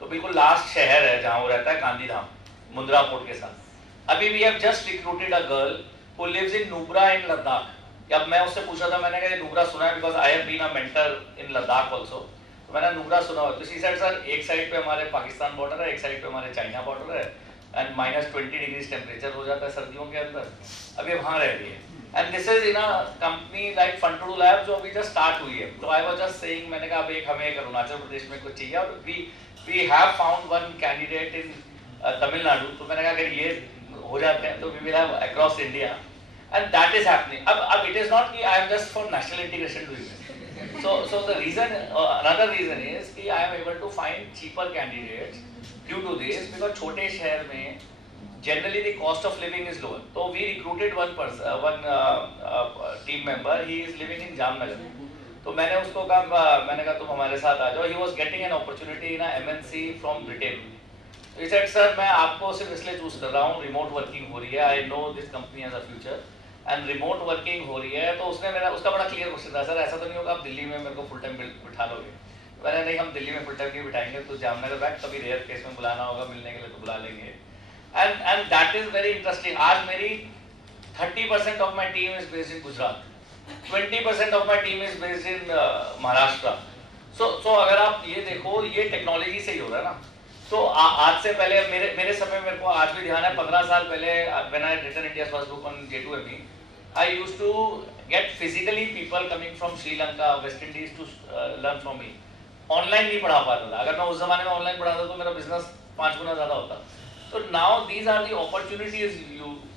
तो बिल्कुल लास्ट शहर है जहाँ वो रहता है, गांधीधाम, मुंद्रा पोर्ट के साथ. अभी we have just recruited a girl who lives in Nubra in Ladakh. अब मैं उससे पूछा था, मैंने कहा नुब्रा सुना है because I have been a mentor in Ladakh also. तो मैंने नुब्रा सुना हो. तो सी साइड सर एक साइड पे हमारे पाकिस्तान बॉर्डर है, एक साइड पे हमारे चाइना बॉर्डर है एंड -20 डिग्री टेम्परेचर हो जाता है सर्दियों के अंदर. अभी वहाँ रह रही है. And this is in a company like Fun to Do Labs जो अभी just start हुई है. तो I was just saying, मैंने कहा अब हमें एक अरुणाचल प्रदेश में कुछ चाहिए और we have found one candidate in Tamil Nadu. तो मैंने कहा अगर ये हो जाते हैं तो we will have across India and that is happening. अब it is not कि I am just for national integration doing this. So the reason, another reason is कि I am able to find cheaper candidates due to this because छोटे शहर में generally the cost of living is lower. So we recruited one team member. He is living in Jamnagar. तो मैंने उसको कहा, मैंने कहा तुम हमारे साथ आ जाओ. He was getting an opportunity in a MNC from Britain. He said, sir मैं आपको सिर्फ इसलिए चूज कर रहा हूँ, रिमोट वर्किंग हो रही है, I know this company has a future and remote working हो रही है. तो उसका बड़ा क्लियर क्वेश्चन था, सर ऐसा तो नहीं होगा आप दिल्ली में मेरे को फुल टाइम बिठा लोगे? मैंने नहीं, हम दिल्ली में फुल टाइम नहीं बिठाएंगे, तो जामनगर बैठ कभी रेयर केस में बुलाना होगा मिलने के लिए तो बुला लेंगे. And that is very interesting. आज मेरी 30% of my team is based in Gujarat, 20% of my team is based in Maharashtra. So अगर आप ये देखो, ये टेक्नोलॉजी से ही हो रहा है ना. तो आज से पहले मेरे समय मेरे को आज भी ध्यान है, 15 साल पहले when I written India's first book on J20, I used to get physically people coming from Sri Lanka, West Indies to learn from me. Online नहीं पढ़ा पाता था. अगर मैं उस जमाने में ऑनलाइन पढ़ाता तो मेरा बिजनेस 5 गुना ज़्यादा होता. So now these are the opportunities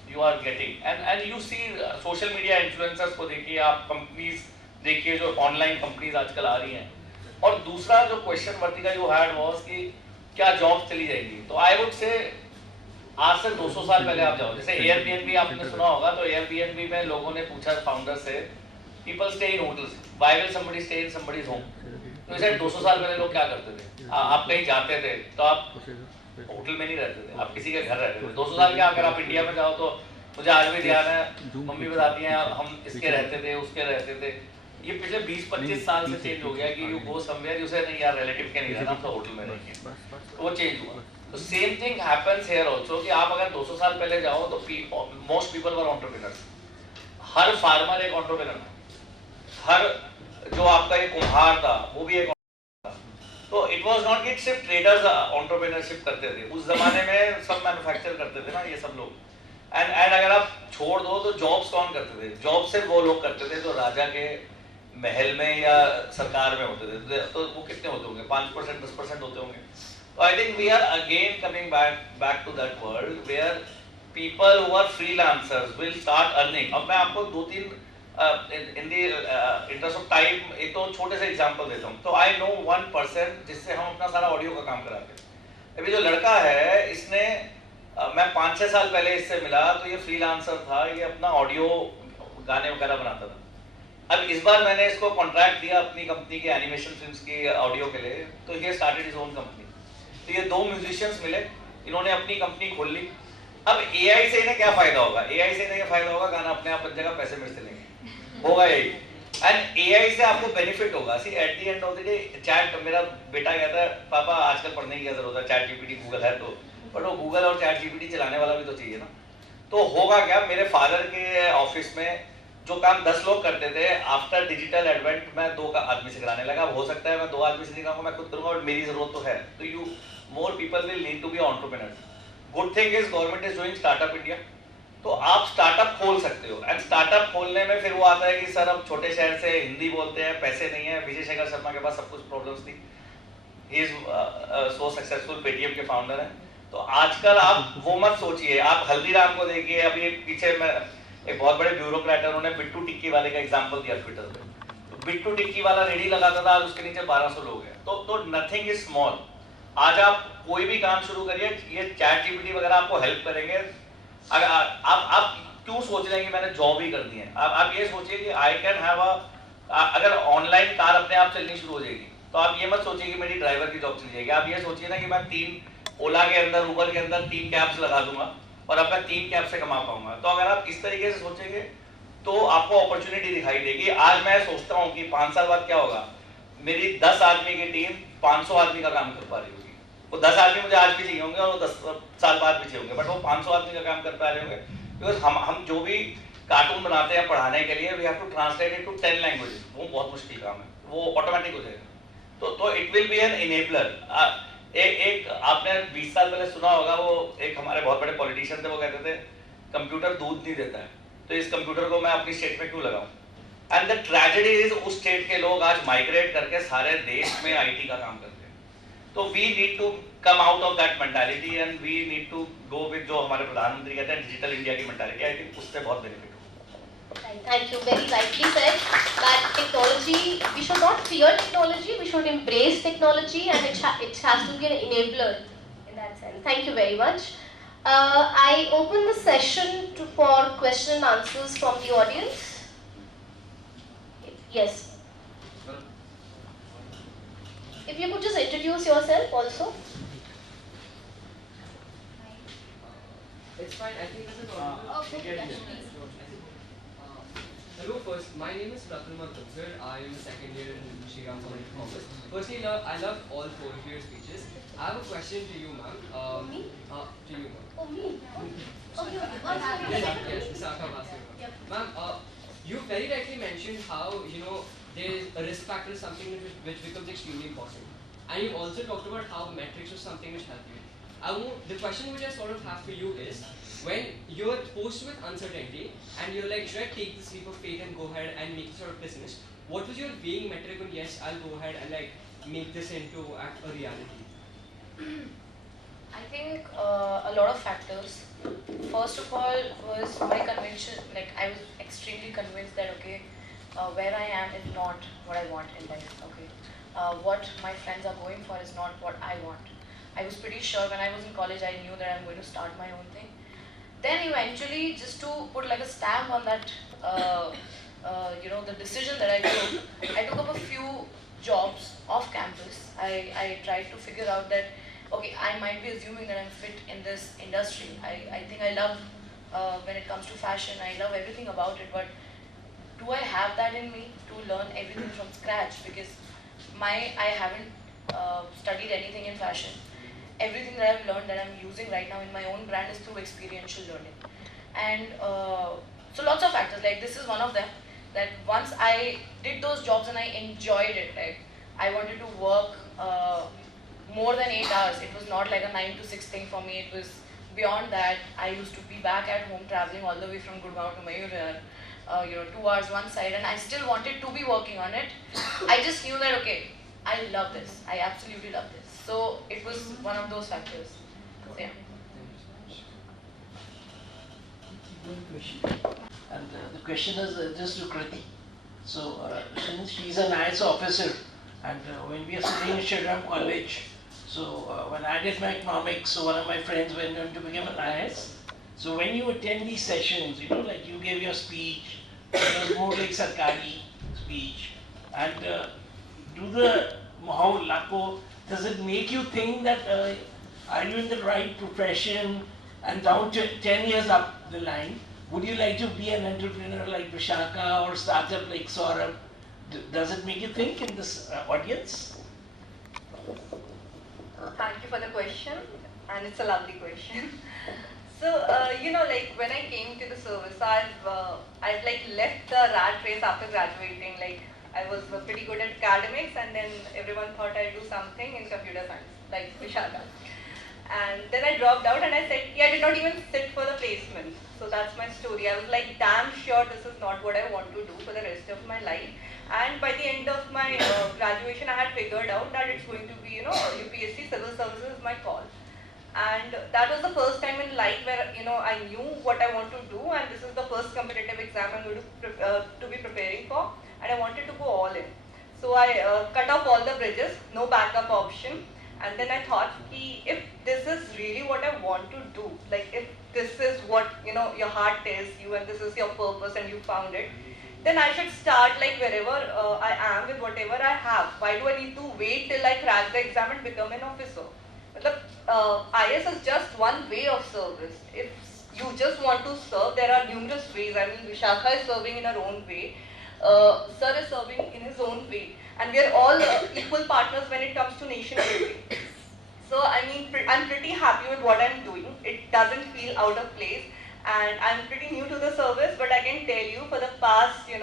you are getting and you see social media influencers को देखिए, आप companies देखिए जो online companies आजकल आ रही हैं. और दूसरा जो question Vartika you had was कि क्या जॉब चली जाएगी. तो I would say आज से 200 साल पहले आप जाओ, जैसे एयरबीएनबी आपने सुना होगा, तो एयरबीएनबी में लोगों ने पूछा फाउंडर से, people stay in hotels, why will somebody stay in somebody's home? तो इसे 200 साल पहले लोग क्या करते थे, आप कहीं जाते थे तो आप होटल में नहीं रहते थे, आप किसी के घर रहते थे। 200 साल के अगर आप इंडिया में जाओ तो मुझे आज भी ध्यान है, मम्मी बताती हैं हम इसके रहते थे, उसके रहते थे। ये पिछले 20-25 साल से चेंज हो गया कि यू गो समवेयर, यू से नहीं यार रिलेटिव के नहीं रहना, हम तो होटल में रहेंगे, तो वो चेंज हुआ। तो same thing happens here also कि आप अगर 200 साल पहले जाओ तो most people were entrepreneurs. Her farmer एक एंटरप्रेन्योर था, हर जो आपका एक कुम्हार था वो भी एक था। तो इट वाज नॉट कि सिर्फ ट्रेडर्स एंटरप्रेन्योरशिप करते थे, उस जमाने में सब मैन्युफैक्चर करते थे ना ये सब लोग। एंड अगर आप छोड़ दो तो जॉब्स कौन करते थे? जॉब सिर्फ वो लोग करते थे जो राजा के महल में या सरकार में होते थे। तो वो कितने होते होंगे? 5% 10% होते होंगे। So I think we are again coming back to that world where people who are freelancers will start earning. अब मैं आपको 2-3 in the interest of time एक तो छोटे से एग्जांपल देता हूँ। तो I know one person जिससे हम अपना सारा ऑडियो का काम कराते हैं। अभी जो लड़का है इसने मैं 5-6 साल पहले इससे मिला तो ये फ्रीलांसर था, ये अपना ऑडियो गाने वगैरह बनाता था। अब इस बार मैंने इसको कॉन्ट्रैक्ट दिया अपनी कंपनी के एनिमेशन फिल्म्स की ऑडियो के लिए, तो ये स्टार्टेड हिज ओन कंपनी। तो ये 2 म्यूजिशियंस मिले, इन्होंने अपनी कंपनी खोल ली। अब एआई से इन्हें क्या फायदा होगा? एआई से इन्हें ये फायदा होगा गाना अपने आप बन जाएगा, पैसे मिलते रहेंगे, होगा यही। एंड एआई से आपको बेनिफिट होगा। See at the end of the day chat, मेरा बेटा कहता है पापा आजकल पढ़ने की क्या जरूरत है, चैट जीपीटी गूगल है तो, बट वो गूगल और चैट जीपीटी चलाने वाला भी तो चाहिए ना। तो होगा क्या, मेरे फादर के ऑफिस में जो काम 10 लोग करते थे, आफ्टर डिजिटल एडवेंट मैं 2 आदमी से कराने लगा। अब हो सकता है मैं 2 आदमी से नहीं कराऊंगा, मैं खुद करूंगा, और मेरी जरूरत तो है। तो you more people will need to be entrepreneurs. Good thing is government is doing startup India, तो आप स्टार्टअप खोल सकते हो। एंड स्टार्टअप खोलने में फिर वो आता है कि सर हम छोटे शहर से हिंदी बोलते हैं, पैसे नहीं है। विजय शेखर शर्मा के पास सब कुछ प्रॉब्लम्स थी, he is so successful, Paytm के फाउंडर हैं। तो आजकल आप वो मत सोचिए, आप हल्दीराम को देखिए। अभी पीछे मैं एक बहुत बड़े ब्यूरोक्रेट है, उन्होंने बिट्टू टिक्की वाले का एग्जांपल दिया ट्विटर पे। तो बिट्टू टिक्की वाला रेडी लगाता था, आज उसके नीचे 1200 लोग हैं। तो नथिंग इज स्मॉल। आज आप कोई भी काम शुरू करिए, ये चैट जीपीटी वगैरह आपको हेल्प करेंगे। अगर आप क्यों सोच रहे हैं कि मैंने जॉब ही करनी है? आप ये सोचिए कि आई कैन हैव अगर ऑनलाइन कार अपने आप चलनी शुरू हो जाएगी तो आप ये मत सोचिए कि मेरी ड्राइवर की जॉब चली जाएगी। आप ये सोचिए ना कि मैं 3 ओला के अंदर, उबर के अंदर 3 कैब्स लगा दूंगा और अब मैं 3 कैब से कमा पाऊंगा। तो अगर आप इस तरीके से सोचेंगे तो आपको अपॉर्चुनिटी दिखाई देगी। आज मैं सोचता हूँ कि 5 साल बाद क्या होगा, मेरी 10 आदमी की टीम 500 आदमी का काम कर पा रही होगी। वो 10 आदमी मुझे आज भी चाहिए होंगे और वो 10 साल बाद भी चाहिए होंगे, बट वो 500 आदमी का काम कर पा रहे होंगे। बिकॉज हम जो भी कार्टून बनाते हैं पढ़ाने के लिए, we have to translate it to 10 languages. वो बहुत मुश्किल काम है, वो ऑटोमेटिक हो जाएगा। तो it will be an enabler. एक आपने 20 साल पहले सुना होगा, वो एक हमारे बहुत बड़े पॉलिटिशियन थे, वो कहते थे कंप्यूटर दूध नहीं देता है, तो इस कंप्यूटर को मैं अपनी स्टेट में क्यों लगाऊं? एंड द ट्रेजेडी इज उस स्टेट के लोग आज माइग्रेट करके सारे देश में आईटी का काम करते हैं। तो we need to come out of that mentality and we need to go with जो हमारे प्रधानमंत्री कहते हैं डिजिटल इंडिया की मेंटालिटी। आई थिंक उससे बहुत benefit. Thank you. Very rightly said that technology, we should not fear technology, we should embrace technology, and it has to be an enabler in that sense. Thank you very much. I open the session for question and answers from the audience. Yes. If you could just introduce yourself also. It's fine, I think this is all. Okay. Hello, first, my name is Vasudhaiva Kutumbakam. I am a second year in Shri College of Commerce. Firstly, I love all 4 of your speeches. I have a question to you, ma'am. Me? To you, ma'am. Oh, me? Okay. Yes, Visakha Vasudhaiva. Ma'am, you very rightly mentioned how, there is a risk factor is something which becomes extremely important. And you also talked about how metrics was something which helped you. The question which I sort of have for you is, when you're posed with uncertainty and you're like, should I take this leap of faith and go ahead and make this sort of business? What was your weighing metric on, yes, I'll go ahead and like make this into a reality? I think a lot of factors. First of all was my conviction, like I was extremely convinced that okay, where I am is not what I want in life, okay. What my friends are going for is not what I want. I was pretty sure when I was in college, I knew that I'm going to start my own thing. Then eventually, just to put like a stamp on that, the decision that I took up a few jobs off campus. I tried to figure out that, okay, I might be assuming that I'm fit in this industry. I think I love, when it comes to fashion, I love everything about it, but do I have that in me to learn everything from scratch? Because I haven't studied anything in fashion. Everything that I've learned that I'm using right now in my own brand is through experiential learning. And so lots of factors, like this is one of them, that once I did those jobs and I enjoyed it, like I wanted to work more than 8 hours. It was not like a 9 to 6 thing for me. It was beyond that. I used to be back at home traveling all the way from Gurgaon to Mayur, 2 hours one side, and I still wanted to be working on it. I just knew that, okay, I love this. I absolutely love this. So it was one of those factors. So, yeah. One question. And the question is just to Kriti. So since she's an IAS officer, and when we are sitting in Shriram College, so when I did my economics, so one of my friends went on to become an IAS. So when you attend these sessions, like you gave your speech, it was more like Sarkari speech, and does it make you think that are you in the right profession, and down to 10 years up the line, would you like to be an entrepreneur like Vishaka or startup like Saurabh? Does it make you think in this audience? Thank you for the question, and it's a lovely question. So, when I came to the service, I've left the rat race after graduating. Like, I was pretty good at academics, and then everyone thought I'd do something in computer science, like Vishaka. And then I dropped out, and I said, I did not even sit for the placement. So that's my story. I was like, damn sure this is not what I want to do for the rest of my life. And by the end of my graduation, I had figured out that it's going to be, UPSC, civil services is my call. And that was the first time in life where, I knew what I want to do, and this is the first competitive exam I'm going to be preparing for, and I wanted to go all in. So I cut off all the bridges, no backup option, and then I thought, if this is really what I want to do, like if this is what, your heart tells you, and this is your purpose and you found it, then I should start wherever I am with whatever I have. Why do I need to wait till I crack the exam and become an officer? The IAS is just one way of service. If you just want to serve, there are numerous ways. I mean, Vishakha is serving in her own way. Sir is serving in his own way. And we are all equal partners when it comes to nation building. So, I'm pretty happy with what I'm doing. It doesn't feel out of place. And I'm pretty new to the service, but I can tell you for the past, 1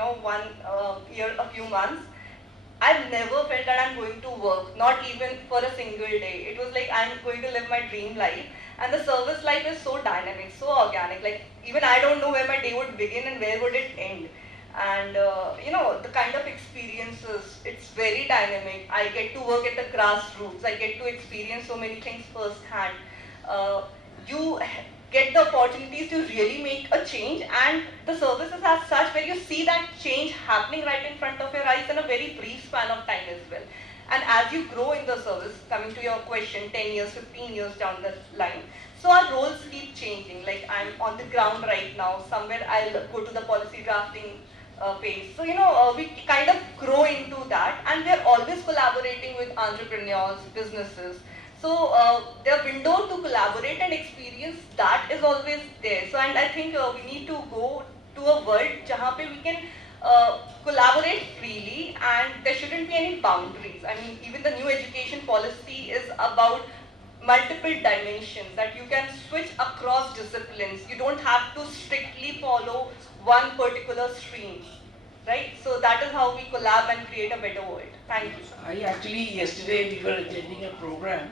year, a few months, I've never felt that I'm going to work, not even for a single day. It was like I'm going to live my dream life. And the service life is so dynamic, so organic. Like, even I don't know where my day would begin and where would it end. And, the kind of experiences, it's very dynamic. I get to work at the grassroots. I get to experience so many things firsthand. You get the opportunities to really make a change, and the services as such where you see that change happening right in front of your eyes in a very brief span of time as well. And as you grow in the service, coming to your question, 10 years, 15 years down the line, so our roles keep changing. Like, I'm on the ground right now, somewhere I'll go to the policy drafting phase. So, we kind of grow into that, and we're always collaborating with entrepreneurs, businesses. So the window to collaborate and experience, that is always there. So, and I think we need to go to a world where we can collaborate freely, and there shouldn't be any boundaries. I mean, even the new education policy is about multiple dimensions, that you can switch across disciplines. You don't have to strictly follow one particular stream, right? So that is how we collab and create a better world. Thank you. Yesterday we were attending a program,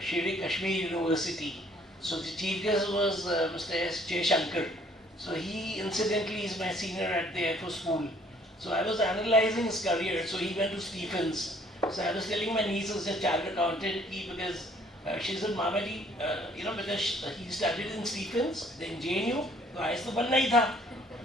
Shri Kashmir University. So the chief guest was Mr. S. J. Shankar. So he incidentally is my senior at the Air Force School. So I was analyzing his career. So he went to Stephens. So I was telling my niece who's a chartered accountant because she said, Mama ji, because he studied in Stephens, then JNU, so I to banna hi tha.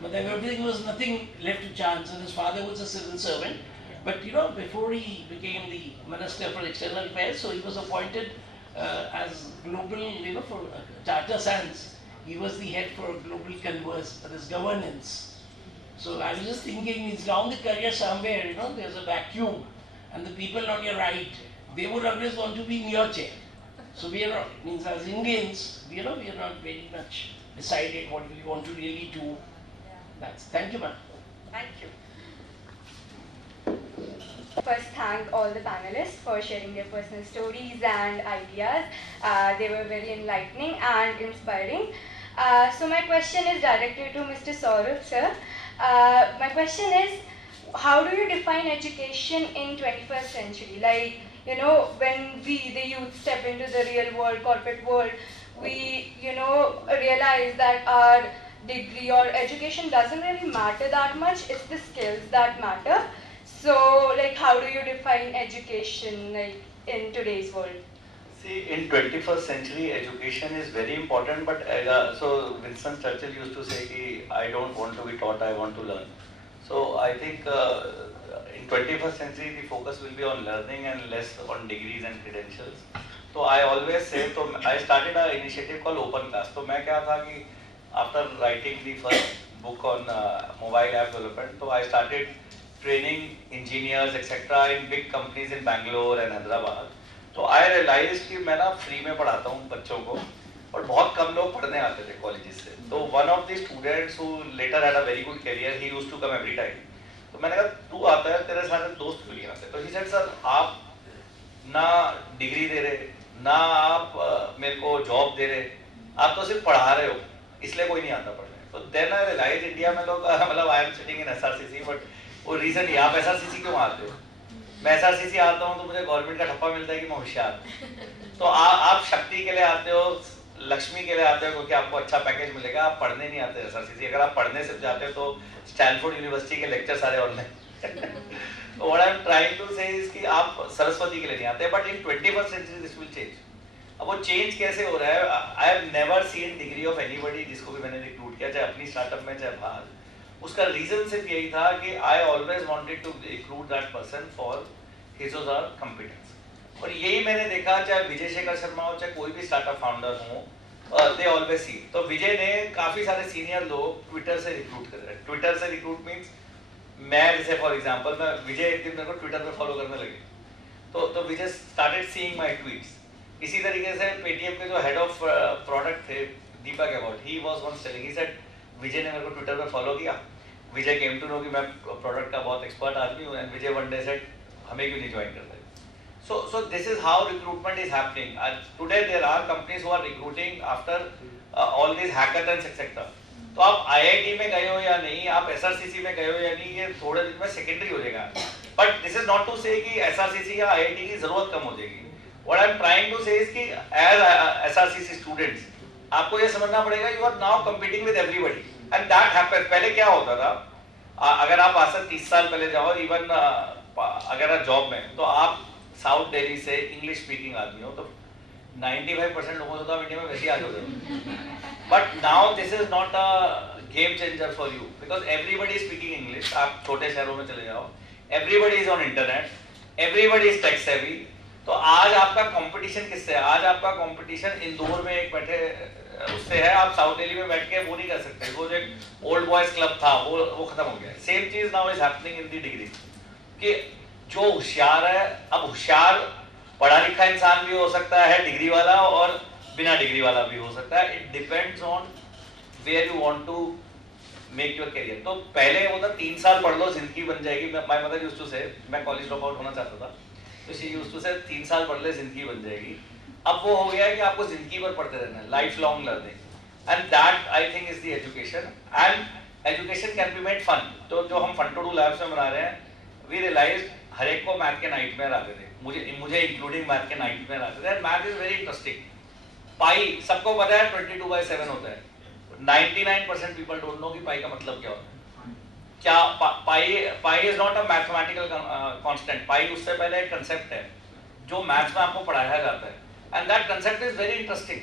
But everything was nothing left to chance, and his father was a civil servant. But before he became the Minister for External Affairs, so he was appointed as global, for Charter Sans, he was the head for global converse, that is governance. So I was just thinking, it's down the career somewhere, there's a vacuum, and the people on your right, they would always want to be in your chair. So we are, as Indians, we are not very much decided what we want to really do. Thank you, ma'am. Thank you. First, thank all the panelists for sharing their personal stories and ideas. They were very enlightening and inspiring. So my question is directed to Mr. Saurabh, sir. My question is, how do you define education in 21st century? Like, when we, the youth, step into the real world, corporate world, we, realize that our degree or education doesn't really matter that much. It's the skills that matter. So, how do you define education, in today's world? See, in 21st century, education is very important, but so Winston Churchill used to say, I don't want to be taught, I want to learn. So I think in 21st century, the focus will be on learning and less on degrees and credentials. So I always say, I started an initiative called Open Class. So मैं क्या था कि after writing the first book on mobile app development, so I started training engineers, etc. in big companies in Bangalore and Hyderabad. तो I realized कि मैं ना free में पढ़ाता हूँ बच्चों को और बहुत कम लोग पढ़ने आते थे कॉलेजेस से. तो one of the students who later had a very good career, he used to come every time. तो मैंने कहा तू आता है, तेरे सारे दोस्त क्यों नहीं आते? तो he said, सर आप ना डिग्री दे रहे, ना आप मेरे को जॉब दे रहे, आप तो सिर्फ पढ़ा रहे हो, इसलिए कोई नहीं आता पढ़ने. तो then I realized इंडिया में लोग मतलब I am sitting in SRCC, but वो रीजन ये आप SRCC क्यों आते हो? मैं SRCC आता हूँ तो मुझे गवर्नमेंट का ठप्पा मिलता है कि मैं होशियार. तो आप शक्ति के लिए आते हो, लक्ष्मी के लिए आते हो क्योंकि आपको अच्छा पैकेज मिलेगा. आप पढ़ने नहीं आते SRCC. अगर आप पढ़ने सिर्फ जाते हो तो स्टैनफोर्ड यूनिवर्सिटी के लेक्चर सारे online. So what I am trying to say is कि आप सरस्वती के लिए नहीं आते, but in 21st century this will change. अब वो चेंज कैसे हो रहा है? I have never seen degree of anybody जिसको भी मैंने रिक्रूट किया, चाहे अपनी स्टार्टअप में चाहे बाहर. उसका रीजन सिर्फ यही था कि I always wanted to recruit that person for his or her competence. और यही मैंने देखा, चाहे विजय शेखर शर्मा हो, चाहे कोई भी स्टार्टअप फाउंडर हो, they always see. तो विजय ने काफी सारे सीनियर लोग ट्विटर से रिक्रूट कर रहे हैं. ट्विटर से रिक्रूट मीन्स मैं जैसे फॉर एग्जांपल मैं विजय एक दिन मेरे को ट्विटर पे फॉलो करने लगे, तो विजय स्टार्टेड सीइंग माय ट्वीट्स. इसी तरीके से पेटीएम के जो हेड ऑफ प्रोडक्ट थे Deepak about, he was once telling, he said Vijay ने मेरे को ट्विटर पे फॉलो किया. विजय केम टू नो कि मैं प्रोडक्ट का बहुत एक्सपर्ट आदमी हूं, and Vijay one day said हमें क्यों नहीं ज्वाइन करते. So this is how recruitment is happening. Today there are companies who are recruiting after all these hackathons etc. तो आप IIT में गए हो या नहीं, आप SRCC में गए हो या नहीं, ये थोड़े दिन में सेकेंडरी हो जाएगा. But this is not to say कि SRCC या IIT की जरूरत कम हो जाएगी. What I am trying to say is कि as SRCC students आपको ये समझना पड़ेगा you are now competing with everybody and that happens. पहले क्या होता था, अगर आप आज से 30 साल पहले जाओ, इवन अगर आप जॉब में, तो आप साउथ दिल्ली से इंग्लिश स्पीकिंग आदमी हो तो 95% लोगों से तो आप इंडिया में वैसे ही आ जाओगे. But now this is not a game changer for you because everybody is speaking English. आप छोटे शहरों में चले जाओ, everybody is on internet, everybody is tech savvy. तो आज आपका कंपटीशन किससे है? आज आपका कंपटीशन इंदौर में एक बैठे उससे है. आप साउथ दिल्ली में बैठ के वो नहीं कर सकते. वो जो एक ओल्ड बॉयज क्लब था वो खत्म हो गया. सेम चीज now is happening in the degree कि जो होशियार है, अब होशियार पढ़ा लिखा इंसान भी हो सकता है डिग्री वाला, और बिना डिग्री वाला भी हो सकता है. It depends on where you want to make your career. तो पहले वो था 3 साल पढ़ लो जिंदगी बन जाएगी. माय मदर यूज्ड टू से, मैं कॉलेज ड्रॉप आउट होना चाहता था तो शी यूज्ड टू से 3 साल पढ़ ले जिंदगी बन जाएगी. अब वो हो गया है कि आपको जिंदगी भर पढ़ते रहना है, life long learning, and that I think is the education. And education can be made fun. तो जो हम फन टू डू लैब्स में बना रहे हैं, वी रियलाइज हर एक को मैथ के नाइटमेयर आते थे, मुझे इंक्लूडिंग मैथ के नाइटमेयर आते थे. Math is very interesting. Pi सबको पता है 22/7 होता है. 99% पीपल डोंट नो कि पाई का मतलब क्या होता है. क्या pi is not a mathematical constant. Pi उससे पहले एक कंसेप्ट है जो मैथ्स में आपको पढ़ाया जाता है, and that concept is very interesting.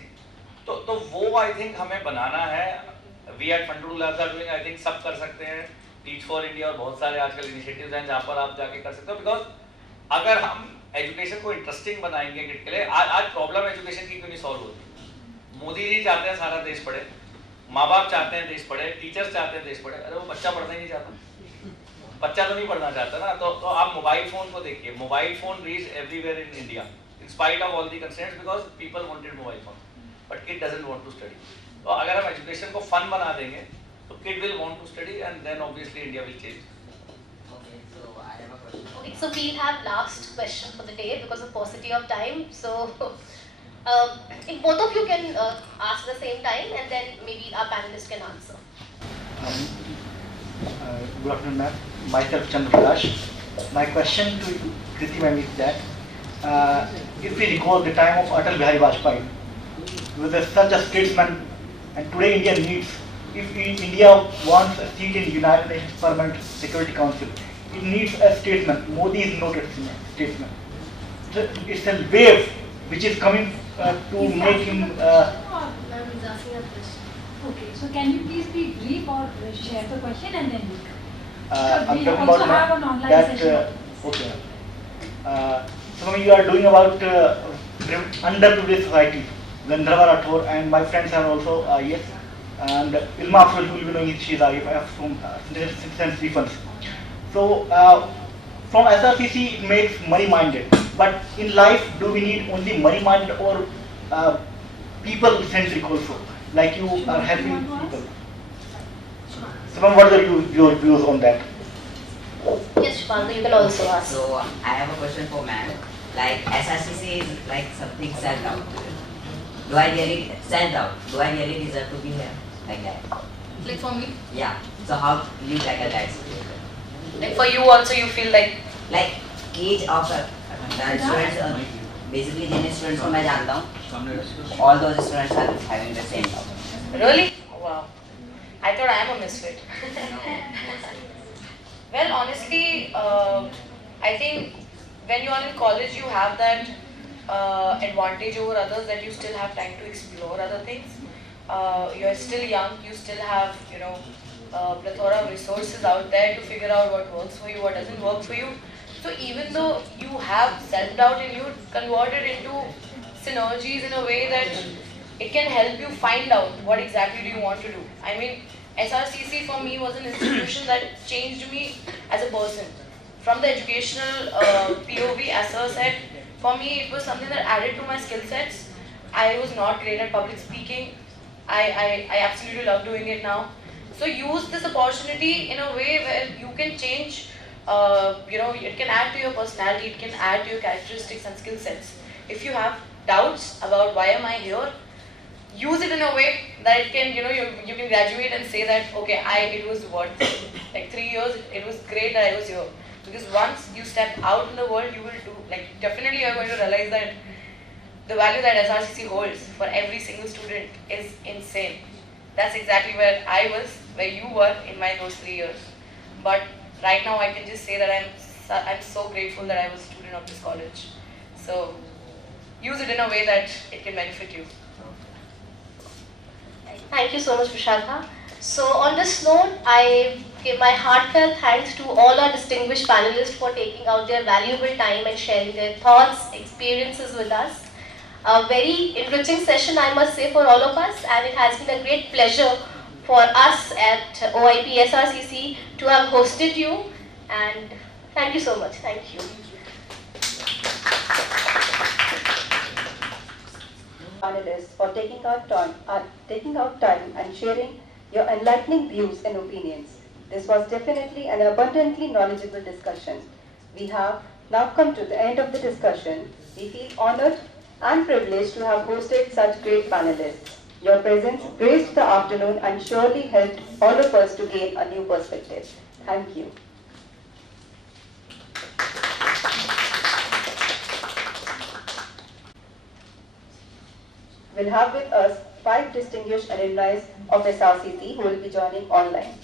तो वो आई थिंक हमें बनाना है. We at fun to do labs are doing, I think सब कर सकते हैं. टीच फॉर इंडिया और बहुत सारे आजकल इनिशिएटिव्स हैं जहाँ पर आप जाके कर सकते हो. बिकॉज अगर हम एजुकेशन को इंटरेस्टिंग बनाएंगे किड के लिए। आज प्रॉब्लम एजुकेशन की क्यों नहीं सॉल्व होती? मोदी जी चाहते हैं सारा देश पढ़े, माँ बाप चाहते हैं देश पढ़े, टीचर्स चाहते हैं देश पढ़े, अरे वो बच्चा पढ़ना ही नहीं चाहता, बच्चा तो नहीं पढ़ना चाहता ना। तो आप मोबाइल फोन को देखिए, mobile phone reach everywhere in India in spite of all the constraints because people wanted mobile phone, but kid doesn't want to study. तो अगर हम एजुकेशन को फन बना देंगे तो kid will want to study and then obviously India will change. Okay, so we'll have last question for the day because of paucity of time. So, if both of you can ask at the same time, and then maybe our panelists can answer. Good afternoon, ma'am. Myself, Chandra Prakash. My question to Kriti ma'am is that if we recall the time of Atal Bihari Vajpayee, he was such a statesman, and today India needs, if India wants a seat in United Nations Permanent Security Council, it needs a statesman. Modi is not a statesman. So it's a wave which is coming to make him. Okay, so can you please be brief or share the question and then we I'm talking also about have an online that. session. Okay. So you are doing about underprivileged society. Gandharva Rathore and my friends are also yes, and Ilma Afzal, you will be knowing she is from Citizen Defense. So from SRCC it makes money-minded, but in life do we need only money-minded or people-centric also? Like you are helping people. So what are your views on that? Yes, Shubhangi, you can also ask. So I have a question for ma'am. Like SRCC is like something self-doubt. Do I really self-doubt? Do I really deserve to be here? Like that. Like for me? Yeah. So how do you tackle that situation? Like for you also, you feel like each of the students, basically जिन students को मैं जानता हूँ, all those students are having the same doubt. Really? Wow. I thought I am a misfit. Well, honestly, I think when you are in college, you have that advantage over others that you still have time to explore other things. You are still young, you still have, plethora of resources out there to figure out what works for you, what doesn't work for you. So even though you have self-doubt in you, convert it into synergies in a way that it can help you find out what exactly do you want to do. I mean, SRCC for me was an institution that changed me as a person. From the educational POV, as Sir said, for me it was something that added to my skill sets. I was not great at public speaking. I absolutely love doing it now. So use this opportunity in a way where you can change, it can add to your personality, it can add to your characteristics and skill sets. If you have doubts about why am I here, use it in a way that it can, you can graduate and say that, okay, it was worth it. Like 3 years, it was great that I was here. Because once you step out in the world, you will do, definitely you're going to realize that the value that SRCC holds for every single student is insane. That's exactly where I was, where you were in those 3 years. But right now I can just say that I'm so grateful that I was a student of this college. So use it in a way that it can benefit you. Thank you so much, Vishakha. So on this note, I give my heartfelt thanks to all our distinguished panelists for taking out their valuable time and sharing their thoughts, experiences with us. A very enriching session, I must say, for all of us, and it has been a great pleasure for us at OIP SRCC to have hosted you, and thank you so much. Thank you. Panelists for taking out time and sharing your enlightening views and opinions. This was definitely an abundantly knowledgeable discussion. We have now come to the end of the discussion. We feel honored and privileged to have hosted such great panelists. Your presence graced the afternoon and surely helped all of us to gain a new perspective. Thank you. We'll have with us 5 distinguished alumni of SRCC who will be joining online.